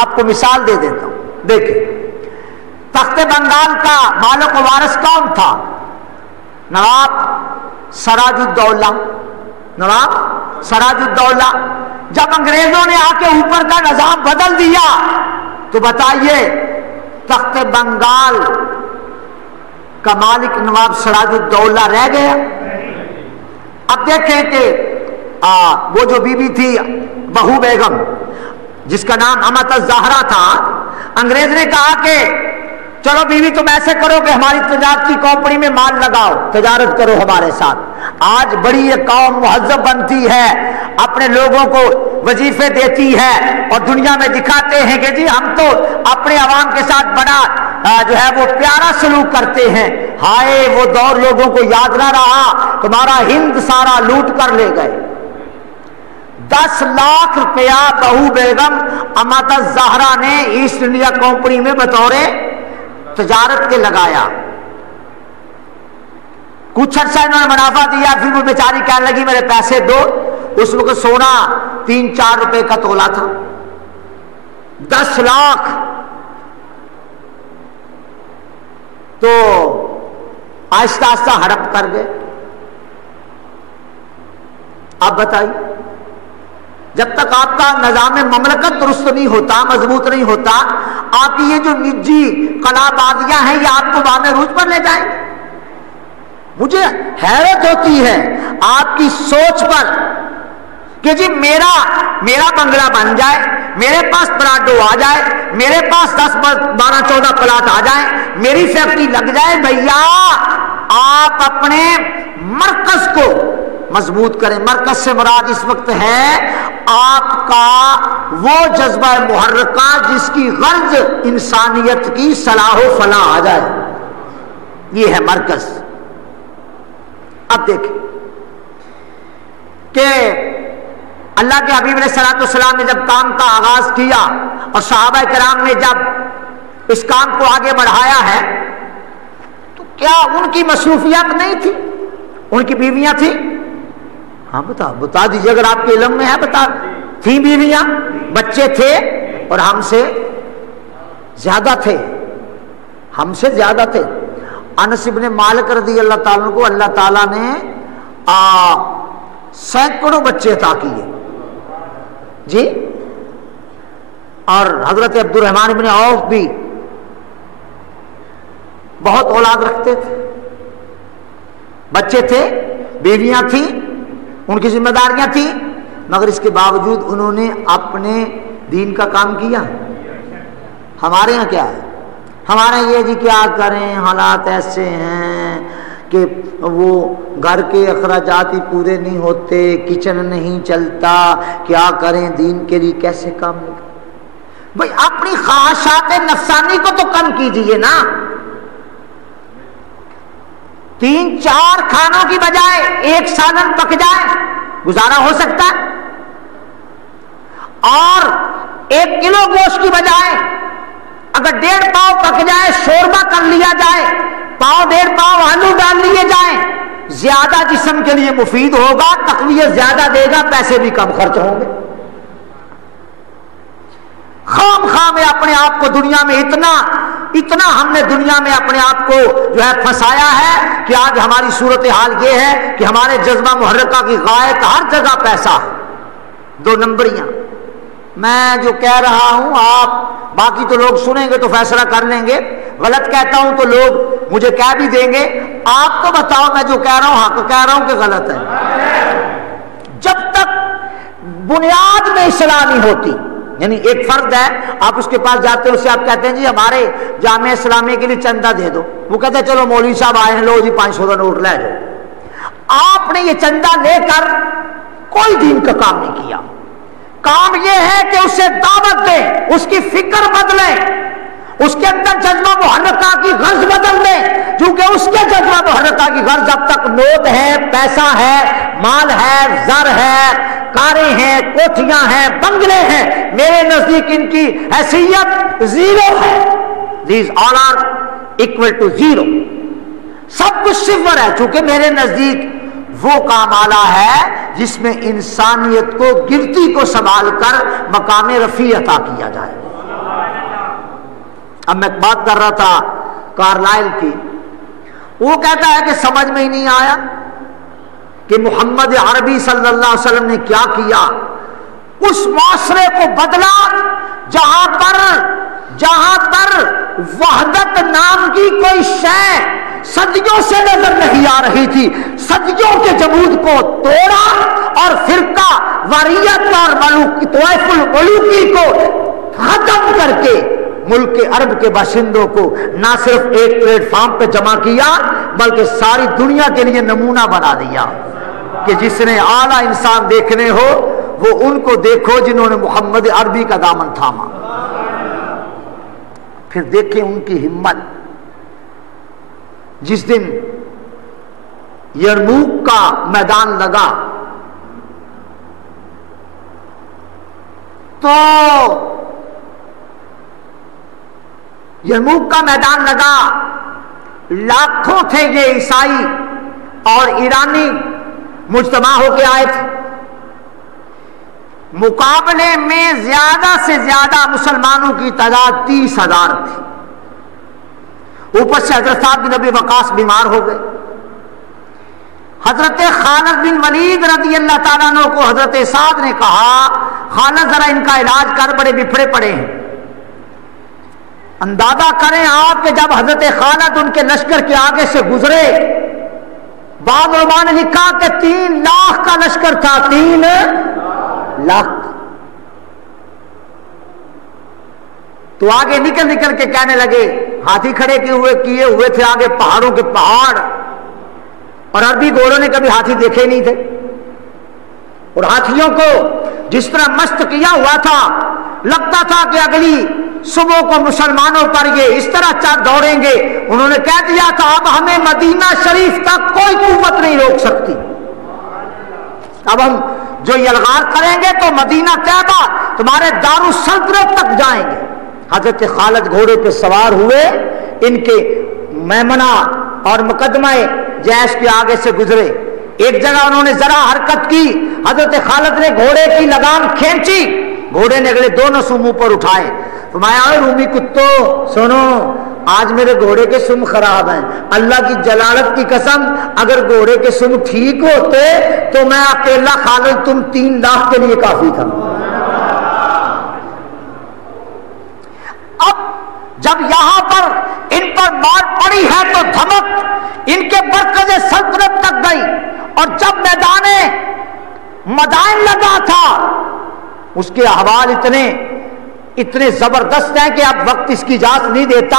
آپ کو مثال دے دیتا ہوں، دیکھیں تخت بنگال کا مالک و وارث کون تھا؟ نواب سراج الدولہ، نواب سراج الدولہ۔ جب انگریزوں نے آ کے اوپر کا نظام بدل دیا تو بتائیے تخت بنگال کا مالک نواب سراج الدولہ رہ گیا؟ اب دیکھیں کہ وہ جو بی بی تھی بہو بیگم جس کا نام امت الزہرا تھا، انگریز نے کہا کہ چلو بیوی تم ایسے کرو کہ ہماری تجارتی کمپنی میں مال لگاؤ، تجارت کرو ہمارے ساتھ۔ آج بڑی یہ قوم مہذب بنتی ہے، اپنے لوگوں کو وظیفے دیتی ہے اور دنیا میں دکھاتے ہیں کہ جی ہم تو اپنے عوام کے ساتھ بڑا جو ہے وہ پیارا سلوک کرتے ہیں۔ ہائے وہ دور لوگوں کو یاد نہ رہا، تمہارا ہند سارا لوٹ کر لے گئے۔ 10 لاکھ روپیہ بہو بیگم امت الزہرا نے ایسٹ انڈیا کمپنی میں بطور تجارت کے لگایا۔ کچھ عرصہ انہوں نے منافع دیا، پھر وہ بیچاری کہنے لگی میرے پیسے دو۔ اس وقت سونا 3-4 روپے کا تولا تھا۔ 10 لاکھ تو آہستہ آہستہ ہڑپ کر گئے۔ اب بتائیے جب تک آپ کا نظام مملکت درست نہیں ہوتا، مضبوط نہیں ہوتا، آپ کی یہ جو نجی قلع بازیاں ہیں یہ آپ کو بام روز پر لے جائیں گے۔ مجھے حیرت ہوتی ہے آپ کی سوچ پر کہ جی میرا بنگلہ بن جائے، میرے پاس پلاٹو آ جائے، میرے پاس 10-12-14 پلاٹ آ جائیں، میری فیکٹری لگ جائے۔ بھیا آپ اپنے مرکز کو مضبوط کریں۔ مرکز سے مراد اس وقت ہے آپ کا وہ جذبہ محرکہ جس کی غرض انسانیت کی صلاح و فلاح آ جائے، یہ ہے مرکز۔ اب دیکھیں کہ اللہ کے حبیب علیہ الصلوۃ والسلام نے جب کام کا آغاز کیا اور صحابہ کرام نے جب اس کام کو آگے بڑھایا ہے، تو کیا ان کی مصروفیات نہیں تھی؟ ان کی بیویاں تھیں؟ ہاں بتا دیجیے اگر آپ کے علم میں ہے، بتا تھیں بیویاں، بچے تھے، اور ہم سے زیادہ تھے، ہم سے زیادہ تھے۔ انس بن مالک رضی اللہ تعالیٰ کو اللہ تعالیٰ نے سینکڑوں بچے عطا کیے جی، اور حضرت عبد الرحمن بن عوف بھی بہت اولاد رکھتے تھے، بچے تھے، بیویاں تھیں، ان کی ذمہ داریاں تھیں، مگر اس کے باوجود انہوں نے اپنے دین کا کام کیا۔ ہمارے یہاں کیا ہے؟ ہمارے یہ جی کیا کریں، حالات ایسے ہیں کہ وہ گھر کے اخراجات ہی پورے نہیں ہوتے، کچن نہیں چلتا، کیا کریں، دین کے لیے کیسے کام نہیں کریں؟ بھائی اپنی خواہشات نفسانی کو تو کم کیجئے نا۔ 3-4 کھانوں کی بجائے 1 سالن پک جائے گزارا ہو سکتا ہے، اور 1 کلو گوشت کی بجائے اگر 1.5 پاؤ پک جائے، شوربہ کر لیا جائے، 1.5 پاؤ آلو ڈال لیے جائیں، زیادہ جسم کے لیے مفید ہوگا، تقویت زیادہ دے گا، پیسے بھی کم خرچ ہوں گے۔ خام میں اپنے آپ کو دنیا میں اتنا ہم نے دنیا میں اپنے آپ کو جو ہے پھنسایا ہے کہ آج ہماری صورتحال یہ ہے کہ ہمارے جذبہ محرکہ کی غایت ہر جگہ پیسہ ہے، 2 نمبریاں۔ میں جو کہہ رہا ہوں، آپ باقی تو لوگ سنیں گے تو فیصلہ کر لیں گے، غلط کہتا ہوں تو لوگ مجھے کہہ بھی دیں گے، آپ تو بتاؤ میں جو کہہ رہا ہوں حق کہہ رہا ہوں کہ غلط ہے؟ جب تک بنیاد میں اصلاح نہیں ہوتی، یعنی ایک فرد ہے، آپ اس کے پاس جاتے ہیں، اس سے آپ کہتے ہیں جی ہمارے جامعہ اسلامیہ کے لیے چندہ دے دو، وہ کہتے ہیں چلو مولوی صاحب آئے ہیں، لو جی 500 کا نوٹ لے جاؤ۔ آپ نے یہ چندہ لے کر کوئی دین کا کام نہیں کیا۔ کام یہ ہے کہ اسے دعوت دیں، اس کی فکر بدلیں، اس کے اندر جذبہ محرکہ کی غرض بدل دیں، کیونکہ اس کے جذبہ محرکہ کی غرض جب تک نوٹ ہے، پیسہ ہے، مال ہے، زر ہے، کاریں ہیں، کوٹھیاں ہیں، بنگلے ہیں، میرے نزدیک ان کی حیثیت 0 ہے۔ These all are equal to 0۔ سب کچھ 0 ہے، چونکہ میرے نزدیک وہ کام اعلیٰ ہے جس میں انسانیت کو گرتی کو سنبھال کر مقام رفیع عطا کیا جائے۔ اب میں بات کر رہا تھا کارلائل کی، وہ کہتا ہے کہ سمجھ میں ہی نہیں آیا کہ محمد عربی صلی اللہ علیہ وسلم نے کیا کیا، اس معاشرے کو بدلا جہاں پر وحدت نام کی کوئی شے صدیوں سے نظر نہیں آ رہی تھی، صدیوں کے جمود کو توڑا اور فرقہ واریت اور طوائف الملوکی کو ختم کر کے ملک عرب کے باشندوں کو نہ صرف ایک پلیٹ فارم پہ جمع کیا بلکہ ساری دنیا کے لیے نمونہ بنا دیا کہ جس نے اعلیٰ انسان دیکھنے ہو وہ ان کو دیکھو جنہوں نے محمد عربی کا دامن تھاما۔ پھر دیکھیں ان کی ہمت، جس دن یرموک کا میدان لگا تو یرموک کا میدان لگا، لاکھوں تھے یہ عیسائی اور ایرانی مجتمع ہو کے آئے تھے، مقابلے میں زیادہ سے زیادہ مسلمانوں کی تعداد 30,000 تھی، اوپر سے حضرت صاحب بن ابی وقاص بیمار ہو گئے۔ حضرت خالد بن ولید رضی اللہ تعالیٰ عنہ کو حضرت سعد نے کہا خالد ذرا ان کا علاج کر، بڑے بپھڑے پڑے ہیں۔ اندازہ کریں آپ کہ جب حضرت خالد ان کے لشکر کے آگے سے گزرے، بعض علماء نے لکھا کہ 3 لاکھ کا لشکر تھا، 3 لاکھ، تو آگے نکل کے کہنے لگے، ہاتھی کھڑے کیے ہوئے تھے آگے پہاڑوں کے پہاڑ، اور عربی گھوڑوں نے کبھی ہاتھی دیکھے نہیں تھے، اور ہاتھیوں کو جس طرح مست کیا ہوا تھا، لگتا تھا کہ اگلی صبح کو مسلمانوں پر یہ اس طرح چار دوڑیں گے۔ انہوں نے کہہ دیا تھا اب ہمیں مدینہ شریف تک کوئی قوت نہیں روک سکتی، اب ہم جو یہ الغار کریں گے تو مدینہ طیبہ تمہارے دارالسلطنت تک جائیں گے، حضرت خالد گھوڑے پہ سوار ہوئے، ان کے میمنہ اور مقدمہ جیش کے آگے سے گزرے، ایک جگہ انہوں نے ذرا حرکت کی، حضرت خالد نے گھوڑے کی لگام کھینچی، گھوڑے نے اگلے دونوں سم اوپر اٹھائے، فرمایا رومی کتو سنو، آج میرے گھوڑے کے سم خراب ہیں، اللہ کی جلالت کی قسم اگر گھوڑے کے سم ٹھیک ہوتے تو میں اکیلا خالد تم 3 لاکھ کے لیے کافی تھا۔ اب جب یہاں پر ان پر مار پڑی ہے تو دھمک ان کے مرکز سلطنت تک گئی، اور جب میدان مدائن لگا تھا اس کے احوال اتنے زبردست ہیں کہ اب وقت اس کی اجازت نہیں دیتا۔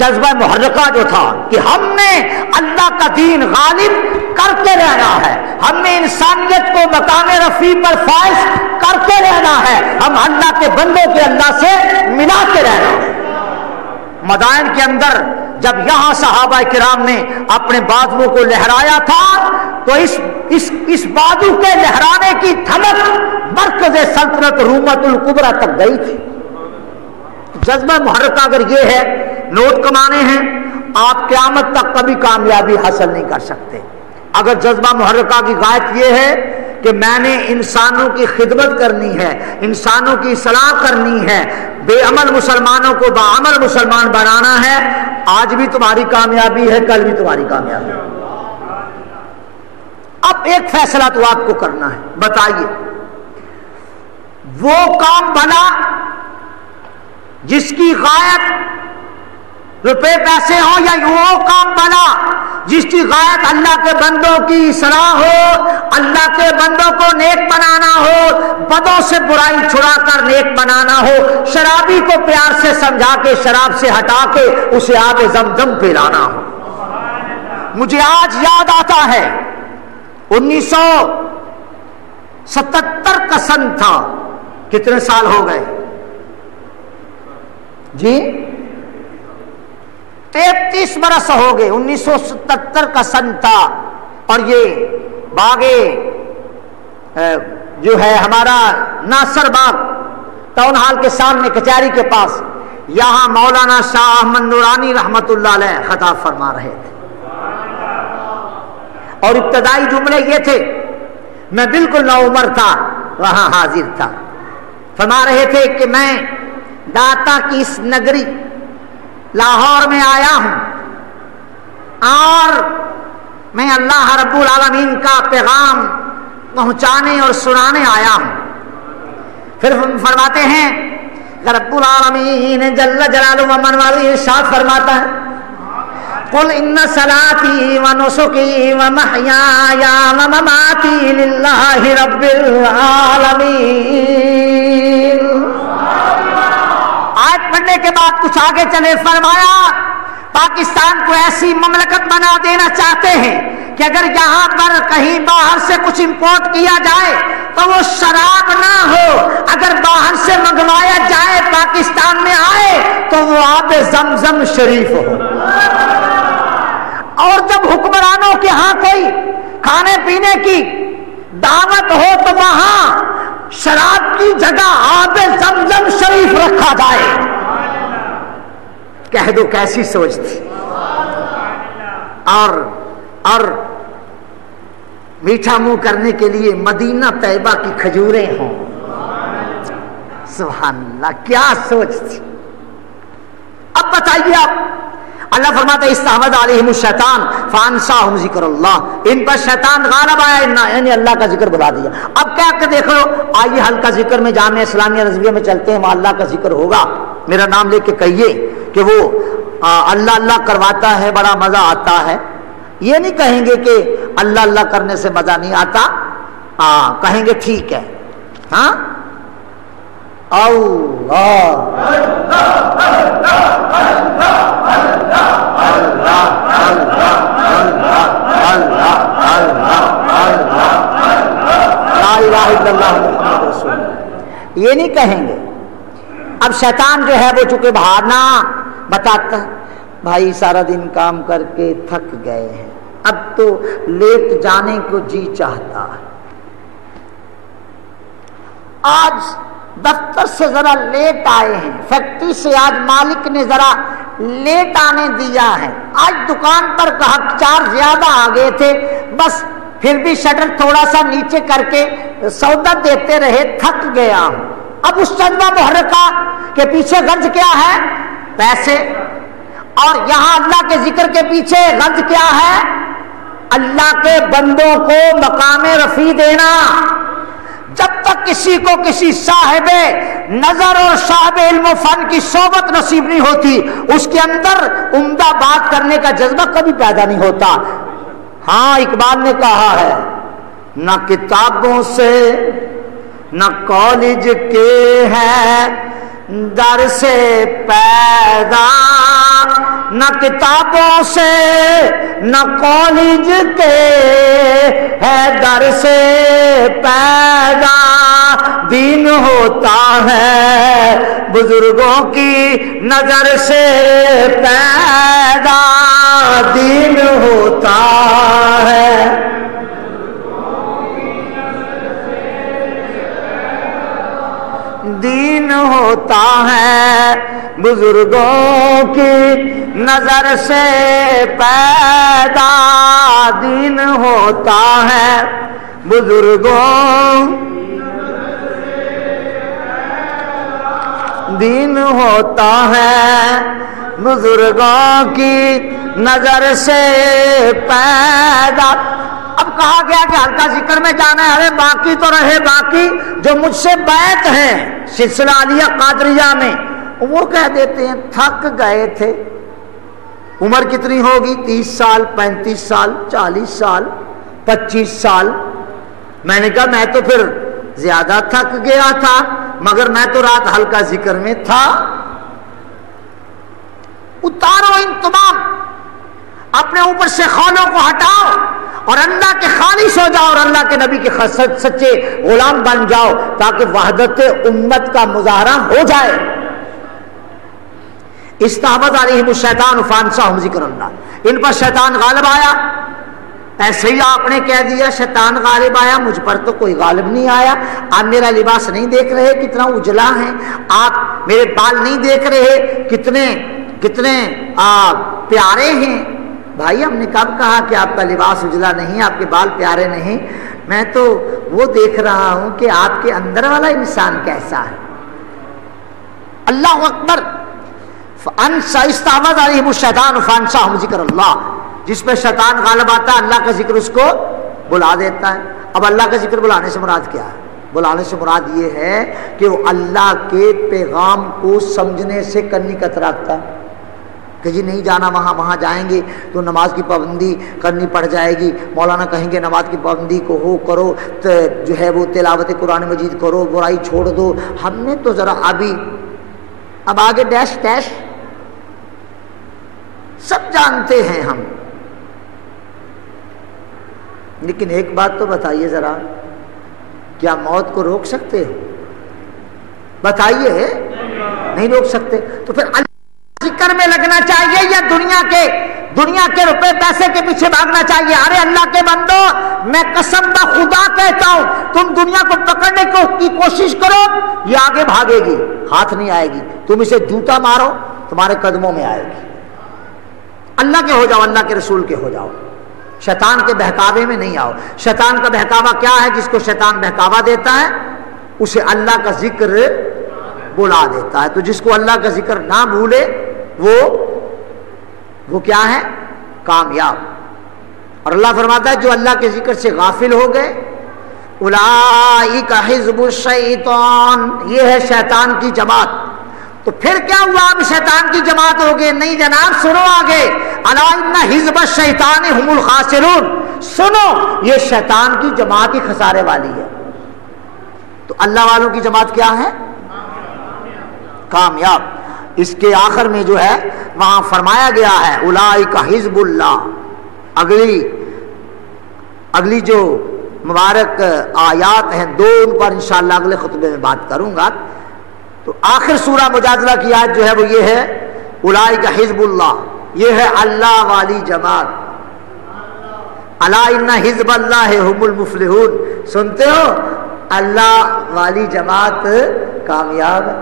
جذبہ محرکہ جو تھا کہ ہم نے اللہ کا دین غالب کرتے رہنا ہے، ہم نے انسانیت کو مقام رفیع پر فائز کرتے رہنا ہے، ہم اللہ کے بندوں کے اللہ سے ملاتے رہنا ہے۔ مدائن کے اندر جب یہاں صحابہ کرام نے اپنے بازوؤں کو لہرایا تھا تو اس بازو کے لہرانے کی دھمک مرکز سلطنت رومت الکبریٰ تک گئی تھی۔ جذبہ محرکہ اگر یہ ہے، نوٹ کمانے ہیں، آپ قیامت تک کبھی کامیابی حاصل نہیں کر سکتے۔ اگر جذبہ محرکہ کی غایت یہ ہے کہ میں نے انسانوں کی خدمت کرنی ہے، انسانوں کی اصلاح کرنی ہے، بے عمل مسلمانوں کو باعمل مسلمان بنانا ہے، آج بھی تمہاری کامیابی ہے، کل بھی تمہاری کامیابی ہے۔ اب ایک فیصلہ تو آپ کو کرنا ہے، بتائیے وہ کام بنا جس کی غایت روپے پیسے ہو، یا وہ کام بنا جس کی غایت اللہ کے بندوں کی اصلاح ہو، اللہ کے بندوں کو نیک بنانا ہو، بدوں سے برائی چھڑا کر نیک بنانا ہو، شرابی کو پیار سے سمجھا کے شراب سے ہٹا کے اسے آب زمزم پلانا ہو۔ مجھے آج یاد آتا ہے 1977 کا سن تھا، کتنے سال ہو گئے جی؟ 33 برس ہو گئے۔ 1977 کا سن تھا، اور یہ باغے جو ہے ہمارا ناصر باغ ٹاؤن ہال کے سامنے کچہری کے پاس، یہاں مولانا شاہ احمد نورانی رحمت اللہ علیہ خطاب فرما رہے تھے، اور ابتدائی جملے یہ تھے، میں بالکل نوعمر تھا، وہاں حاضر تھا۔ فرما رہے تھے کہ میں داتا کی اس نگری لاہور میں آیا ہوں، اور میں اللہ رب العالمین کا پیغام پہنچانے اور سنانے آیا ہوں۔ پھر فرماتے ہیں رب العالمین جل جلالہ و من والہ ارشاد فرماتا ہے قل ان صلاتی و نسکی و محیای و مماتی للہ رب العالمین۔ آیت پڑھنے کے بعد کچھ آگے چلے، فرمایا پاکستان کو ایسی مملکت بنا دینا چاہتے ہیں کہ اگر یہاں پر کہیں باہر سے کچھ امپورٹ کیا جائے تو وہ شراب نہ ہو، اگر باہر سے منگوایا جائے پاکستان میں آئے تو وہ آب زمزم شریف ہو۔ اور جب حکمرانوں کے ہاں کوئی کھانے پینے کی دعوت ہو تو وہاں شراب کی جگہ آب زمزم شریف رکھا جائے۔ کہہ دو کیسی سوچ تھی۔ اور میٹھا منہ کرنے کے لیے مدینہ طیبہ کی کھجوریں ہوں، سبحان اللہ، کیا سوچ تھی۔ اب بتائیے آپ، اللہ فرماتا ہے استحوذ علیہم الشیطان فانساہم ذکر اللہ، ان پر شیطان غالب آیا، یعنی اللہ کا ذکر بلا دیا۔ اب کیا کہ دیکھ لو، آئیے حلقہ ذکر میں جامعہ اسلامیہ رضویہ میں چلتے ہیں، وہاں اللہ کا ذکر ہوگا، میرا نام لے کے کہیے کہ وہ اللہ اللہ کرواتا ہے، بڑا مزہ آتا ہے۔ یہ نہیں کہیں گے کہ اللہ اللہ کرنے سے مزہ نہیں آتا، کہیں گے ٹھیک ہے، ہاں یہ نہیں کہیں گے۔ اب شیطان جو ہے وہ چونکہ بہانا بتاتا ہے، بھائی سارا دن کام کر کے تھک گئے ہیں، اب تو لیٹ جانے کو جی چاہتا ہے۔ آج دفتر سے ذرا لیٹ آئے ہیں، فیکٹری سے آج مالک نے ذرا لیٹ آنے دیا ہے، آج دکان پر گاہک 4 زیادہ آ گئے تھے، بس پھر بھی شٹر تھوڑا سا نیچے کر کے سودا دیتے رہے، تھک گیا ہوں۔ اب اس چندہ محرکہ کے پیچھے غرض کیا ہے؟ پیسے۔ اور یہاں اللہ کے ذکر کے پیچھے غرض کیا ہے؟ اللہ کے بندوں کو مقام رفیع دینا۔ جب تک کسی کو کسی صاحب نظر اور صاحب علم و فن کی صحبت نصیب نہیں ہوتی، اس کے اندر عمدہ بات کرنے کا جذبہ کبھی پیدا نہیں ہوتا۔ ہاں اقبال نے کہا ہے، نہ کتابوں سے نہ کالج کے ہے در سے پیدا، نہ کتابوں سے نہ کالج کے ہے در سے پیدا، دین ہوتا ہے بزرگوں کی نظر سے پیدا، دین ہوتا ہے۔ دین ہوتا ہے بزرگوں کی نظر سے پیدا، دین ہوتا ہے بزرگوں، دین ہوتا ہے بزرگوں کی نظر سے پیدا۔ اب کہا گیا کہ ہلکا ذکر میں جانا ہے، ارے باقی تو رہے باقی جو مجھ سے بیعت ہیں سلسلہ عالیہ قادریہ میں، وہ کہہ دیتے ہیں تھک گئے تھے۔ عمر کتنی ہوگی؟ 30 سال، 35 سال، 40 سال، 25 سال۔ میں نے کہا میں تو پھر زیادہ تھک گیا تھا، مگر میں تو رات ہلکا ذکر میں تھا۔ اتارو ان تمام اپنے اوپر سے خولوں کو ہٹاؤ اور اللہ کے خالص ہو جاؤ اور اللہ کے نبی کے سچے غلام بن جاؤ، تاکہ وحدت امت کا مظاہرہ ہو جائے۔ استحوذ علیہم الشیطان فانساہم ذکر اللہ، ان پر شیطان غالب آیا۔ ایسے ہی آپ نے کہہ دیا شیطان غالب آیا، مجھ پر تو کوئی غالب نہیں آیا۔ آپ میرا لباس نہیں دیکھ رہے کتنا اجلا ہے، آپ میرے بال نہیں دیکھ رہے کتنے پیارے ہیں۔ بھائی ہم نے کب کہا کہ آپ کا لباس اجلا نہیں، آپ کے بال پیارے نہیں؟ میں تو وہ دیکھ رہا ہوں کہ آپ کے اندر والا انسان کیسا ہے۔ اللہ اکبر۔ استحوذ علیہم الشیطان فانساہم ذکر اللہ، جس پہ شیطان غالب آتا ہے اللہ کا ذکر اس کو بلا دیتا ہے۔ اب اللہ کا ذکر بلانے سے مراد کیا ہے؟ بلانے سے مراد یہ ہے کہ وہ اللہ کے پیغام کو سمجھنے سے کنی کتراتا ہے کہ جی نہیں جانا وہاں، وہاں جائیں گے تو نماز کی پابندی کرنی پڑ جائے گی، مولانا کہیں گے نماز کی پابندی کو ہو کرو، تو جو ہے وہ تلاوت قرآن مجید کرو، برائی چھوڑ دو۔ ہم نے تو ذرا اب آگے ڈیش ڈیش سب جانتے ہیں ہم، لیکن ایک بات تو بتائیے ذرا، کیا موت کو روک سکتے ہو؟ بتائیے، نہیں روک سکتے۔ تو پھر اللہ ذکر میں لگنا چاہیے یا دنیا کے روپے پیسے کے پیچھے بھاگنا چاہیے؟ ارے اللہ کے بندو، میں قسم بخدا کہتا ہوں، تم دنیا کو پکڑنے کی کوشش کرو، یہ آگے بھاگے گی، ہاتھ نہیں آئے گی۔ تم اسے جوتا مارو، تمہارے قدموں میں آئے گی۔ اللہ کے ہو جاؤ، اللہ کے رسول کے ہو جاؤ، شیطان کے بہکاوے میں نہیں آؤ۔ شیطان کا بہکاوا کیا ہے؟ جس کو شیطان بہکاوا دیتا ہے اسے اللہ کا ذکر بلا دیتا ہے۔ تو جس کو اللہ کا ذکر نہ بھولے وہ کیا ہے؟ کامیاب۔ اور اللہ فرماتا ہے جو اللہ کے ذکر سے غافل ہو گئے، اولئک حزب الشیطان، یہ ہے شیطان کی جماعت۔ تو پھر کیا ہوا؟ اب شیطان کی جماعت ہو گئے؟ نہیں جناب، سنو آگے، الا ان حزب الشیطان هم الخاسرون، سنو یہ شیطان کی جماعت ہی خسارے والی ہے۔ تو اللہ والوں کی جماعت کیا ہے؟ کامیاب۔ اس کے آخر میں جو ہے وہاں فرمایا گیا ہے اولئک حزب اللہ۔ اگلی جو مبارک آیات ہیں دو، ان پر انشاءاللہ اگلے خطبے میں بات کروں گا۔ تو آخر سورہ مجادلہ کی آیت جو ہے وہ یہ ہے اولئک حزب اللہ، یہ ہے اللہ والی جماعت۔ الا ان حزب اللہ هم المفلحون، سنتے ہو؟ اللہ والی جماعت کامیاب ہے۔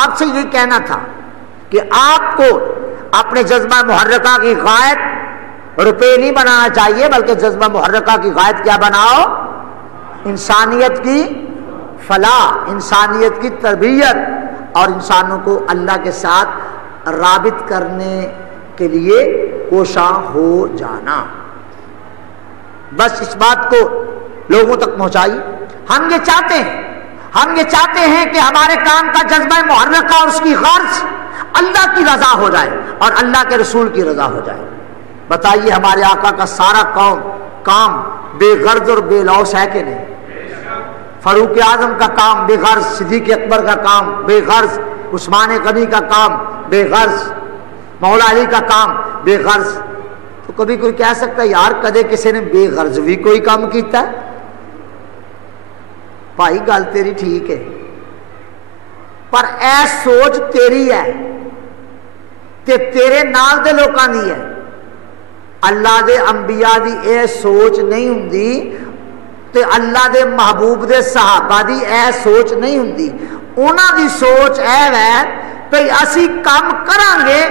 آپ سے یہ کہنا تھا کہ آپ کو اپنے جذبہ محرکہ کی غائب روپے نہیں بنانا چاہیے، بلکہ جذبہ محرکہ کی غائب کیا بناؤ؟ انسانیت کی فلاح، انسانیت کی تربیت اور انسانوں کو اللہ کے ساتھ رابط کرنے کے لیے کوشاں ہو جانا۔ بس اس بات کو لوگوں تک پہنچائی۔ ہم یہ چاہتے ہیں کہ ہمارے کام کا جذبہ محرکہ اور اس کی غرض اللہ کی رضا ہو جائے اور اللہ کے رسول کی رضا ہو جائے۔ بتائیے ہمارے آقا کا سارا کام بے غرض اور بے لوث ہے کہ نہیں؟ فاروق اعظم کا کام بے غرض، صدیق اکبر کا کام بے غرض، عثمان غنی کا کام بے غرض، مولا علی کا کام بے غرض۔ تو کبھی کوئی کہہ سکتا ہے یار کدے کسی نے بے غرض بھی کوئی کام کیتا ہے؟ بھائی گل تیری ٹھیک ہے، پر اے سوچ تیری ہے تے تیرے نال دے لوکاں دی ہے۔ اللہ دے انبیاء دی اے سوچ نہیں ہوندی تے اللہ دے محبوب دے صحابہ دی اے سوچ نہیں ہوندی۔ انہاں دی سوچ اے ہے کہ اسی کام کران گے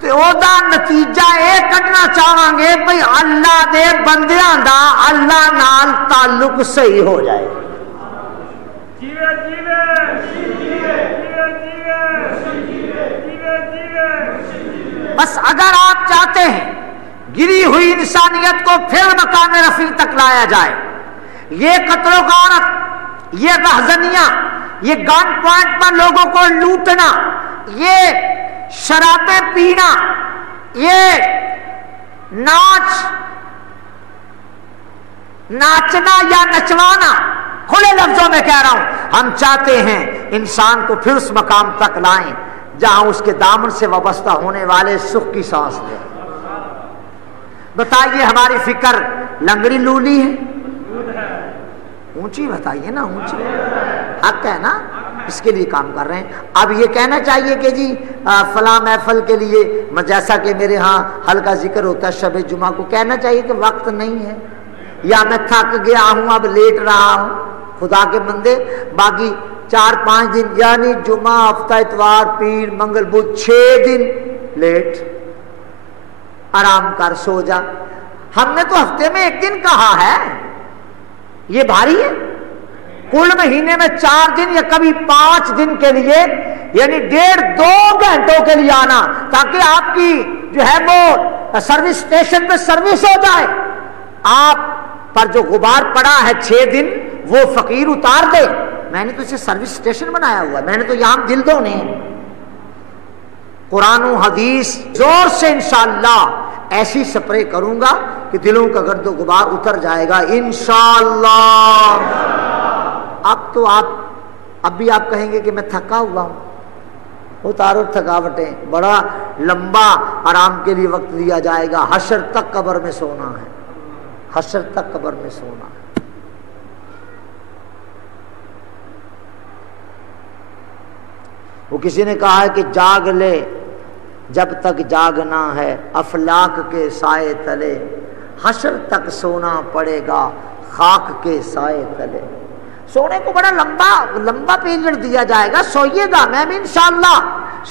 تے او دا نتیجہ اے کڈنا چاہاں گے بھئی اللہ دے بندیاں دا اللہ نال تعلق صحیح ہو جائے۔ بس اگر آپ چاہتے ہیں گری ہوئی انسانیت کو پھر مقام رفیع تک لایا جائے، یہ قتل و غارت، یہ رہزنیاں، یہ گن پوائنٹ پر لوگوں کو لوٹنا، یہ شرابیں پینا، یہ ناچنا یا نچوانا، کھلے لفظوں میں کہہ رہا ہوں، ہم چاہتے ہیں انسان کو پھر اس مقام تک لائیں جہاں اس کے دامن سے وابستہ ہونے والے سکھ کی سانس لیں۔ بتائیے ہماری فکر لنگڑی لولی ہے؟ اونچی بتائیے نا، اونچی حق ہے نا، اس کے لیے کام کر رہے ہیں۔ اب یہ کہنا چاہیے کہ جی فلاں محفل کے لیے، جیسا کہ میرے ہاں ہلکا ذکر ہوتا ہے شب جمعہ کو، کہنا چاہیے کہ وقت نہیں ہے یا میں تھک گیا ہوں اب لیٹ رہا ہوں۔ خدا کے بندے باقی 4-5 دن یعنی جمعہ، ہفتہ، اتوار، پیر، منگل، بدھ، 6 دن لیٹ، آرام کر سو جا۔ ہم نے تو ہفتے میں 1 دن کہا ہے، یہ بھاری ہے؟ کل مہینے میں 4 دن یا کبھی 5 دن کے لیے یعنی 1.5-2 گھنٹوں کے لیے آنا تاکہ آپ کی جو ہے وہ سروس اسٹیشن پہ سروس ہو جائے۔ آپ پر جو غبار پڑا ہے 6 دن وہ فقیر اتار دے۔ میں نے تو اسے سروس اسٹیشن بنایا ہوا ہے، میں نے تو یہاں دل دھونے ہیں۔ قرآن و حدیث زور سے انشاءاللہ ایسی سپرے کروں گا کہ دلوں کا گرد و غبار اتر جائے گا انشاءاللہ۔ اب تو اب بھی آپ کہیں گے کہ میں تھکا ہوا ہوں، اتارو تھکاوٹیں، بڑا لمبا آرام کے لیے وقت دیا جائے گا، حشر تک قبر میں سونا ہے، حشر تک قبر میں سونا ہے۔ وہ کسی نے کہا ہے کہ جاگ لے جب تک جاگنا ہے، افلاک کے سائے تلے، حشر تک سونا پڑے گا خاک کے سائے تلے۔ سونے کو بڑا لمبا پیریڈ دیا جائے گا، سوئیے گا، میں بھی انشاءاللہ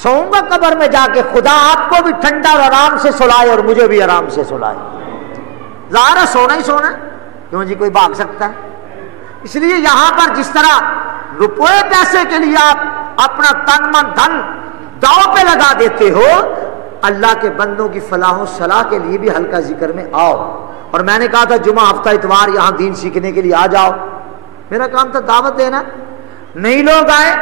سوؤں گا قبر میں جا کے، خدا آپ کو بھی ٹھنڈا اور آرام سے سلائے اور مجھے بھی آرام سے سلائے۔ ظاہر ہے سونا ہی سونا، کیوں جی کوئی بھاگ سکتا ہے؟ اس لیے یہاں پر جس طرح روپے پیسے کے لیے آپ اپنا تن من دھن داؤ پہ لگا دیتے ہو، اللہ کے بندوں کی فلاح و صلاح کے لیے بھی ہلکا ذکر میں آؤ۔ اور میں نے کہا تھا جمعہ، ہفتہ، اتوار یہاں دین سیکھنے کے لیے آ جاؤ، میرا کام تھا دعوت دینا۔ نہیں لوگ آئے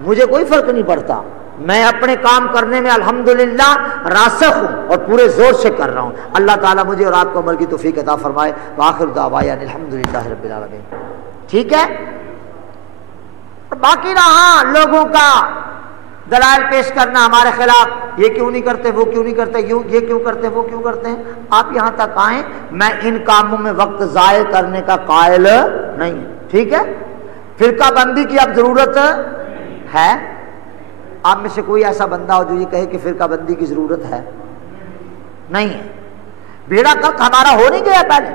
مجھے کوئی فرق نہیں پڑتا، میں اپنے کام کرنے میں الحمدللہ راسخ ہوں اور پورے زور سے کر رہا ہوں۔ اللہ تعالیٰ مجھے اور آپ کو عمل کی توفیق عطا فرمائے۔ وآخر دعوانا الحمدللہ رب العالمین۔ ٹھیک ہے، باقی رہا لوگوں کا دلائل پیش کرنا ہمارے خلاف، یہ کیوں نہیں کرتے، وہ کیوں نہیں کرتے، یہ کیوں کرتے، وہ کیوں کرتے ہیں۔ آپ یہاں تک آئیں، میں ان کاموں میں وقت ضائع کرنے کا قائل نہیں۔ ٹھیک ہے، فرقہ بندی کی اب ضرورت ہے؟ آپ میں سے کوئی ایسا بندہ ہو جو یہ کہے کہ فرقہ بندی کی ضرورت ہے؟ نہیں ہے۔ بیڑا کک ہمارا ہو نہیں گیا، پہلے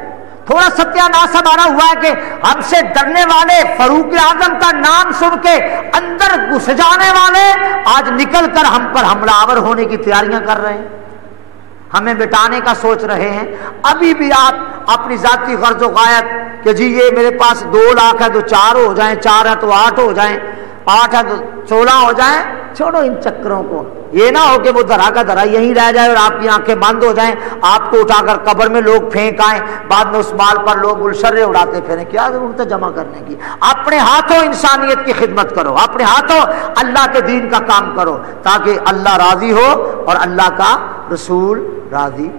تھوڑا ستیاناش ہمارا ہوا ہے کہ ہم سے ڈرنے والے فاروق اعظم کا نام سن کے اندر گھس جانے والے آج نکل کر ہم پر حملہ آور ہونے کی تیاریاں کر رہے ہیں، ہمیں مٹانے کا سوچ رہے ہیں۔ ابھی بھی آپ اپنی ذاتی غرض و غایت کہ جی یہ میرے پاس 2 لاکھ ہے تو 4 ہو جائیں، 4 ہے تو 8 ہو جائیں، 8 ہے تو 16 ہو جائیں، چھوڑو ان چکروں کو۔ یہ نہ ہو کہ وہ دھرا کا دھرا یہیں رہ جائے اور آپ کی آنکھیں بند ہو جائیں، آپ کو اٹھا کر قبر میں لوگ پھینک آئیں، بعد میں اس مال پر لوگ گلشرے اڑاتے پھریں۔ کیا ضرورت ہے جمع کرنے کی؟ اپنے ہاتھوں انسانیت کی خدمت کرو، اپنے ہاتھوں اللہ کے دین کا کام کرو، تاکہ اللہ راضی ہو اور اللہ کا رسول راضی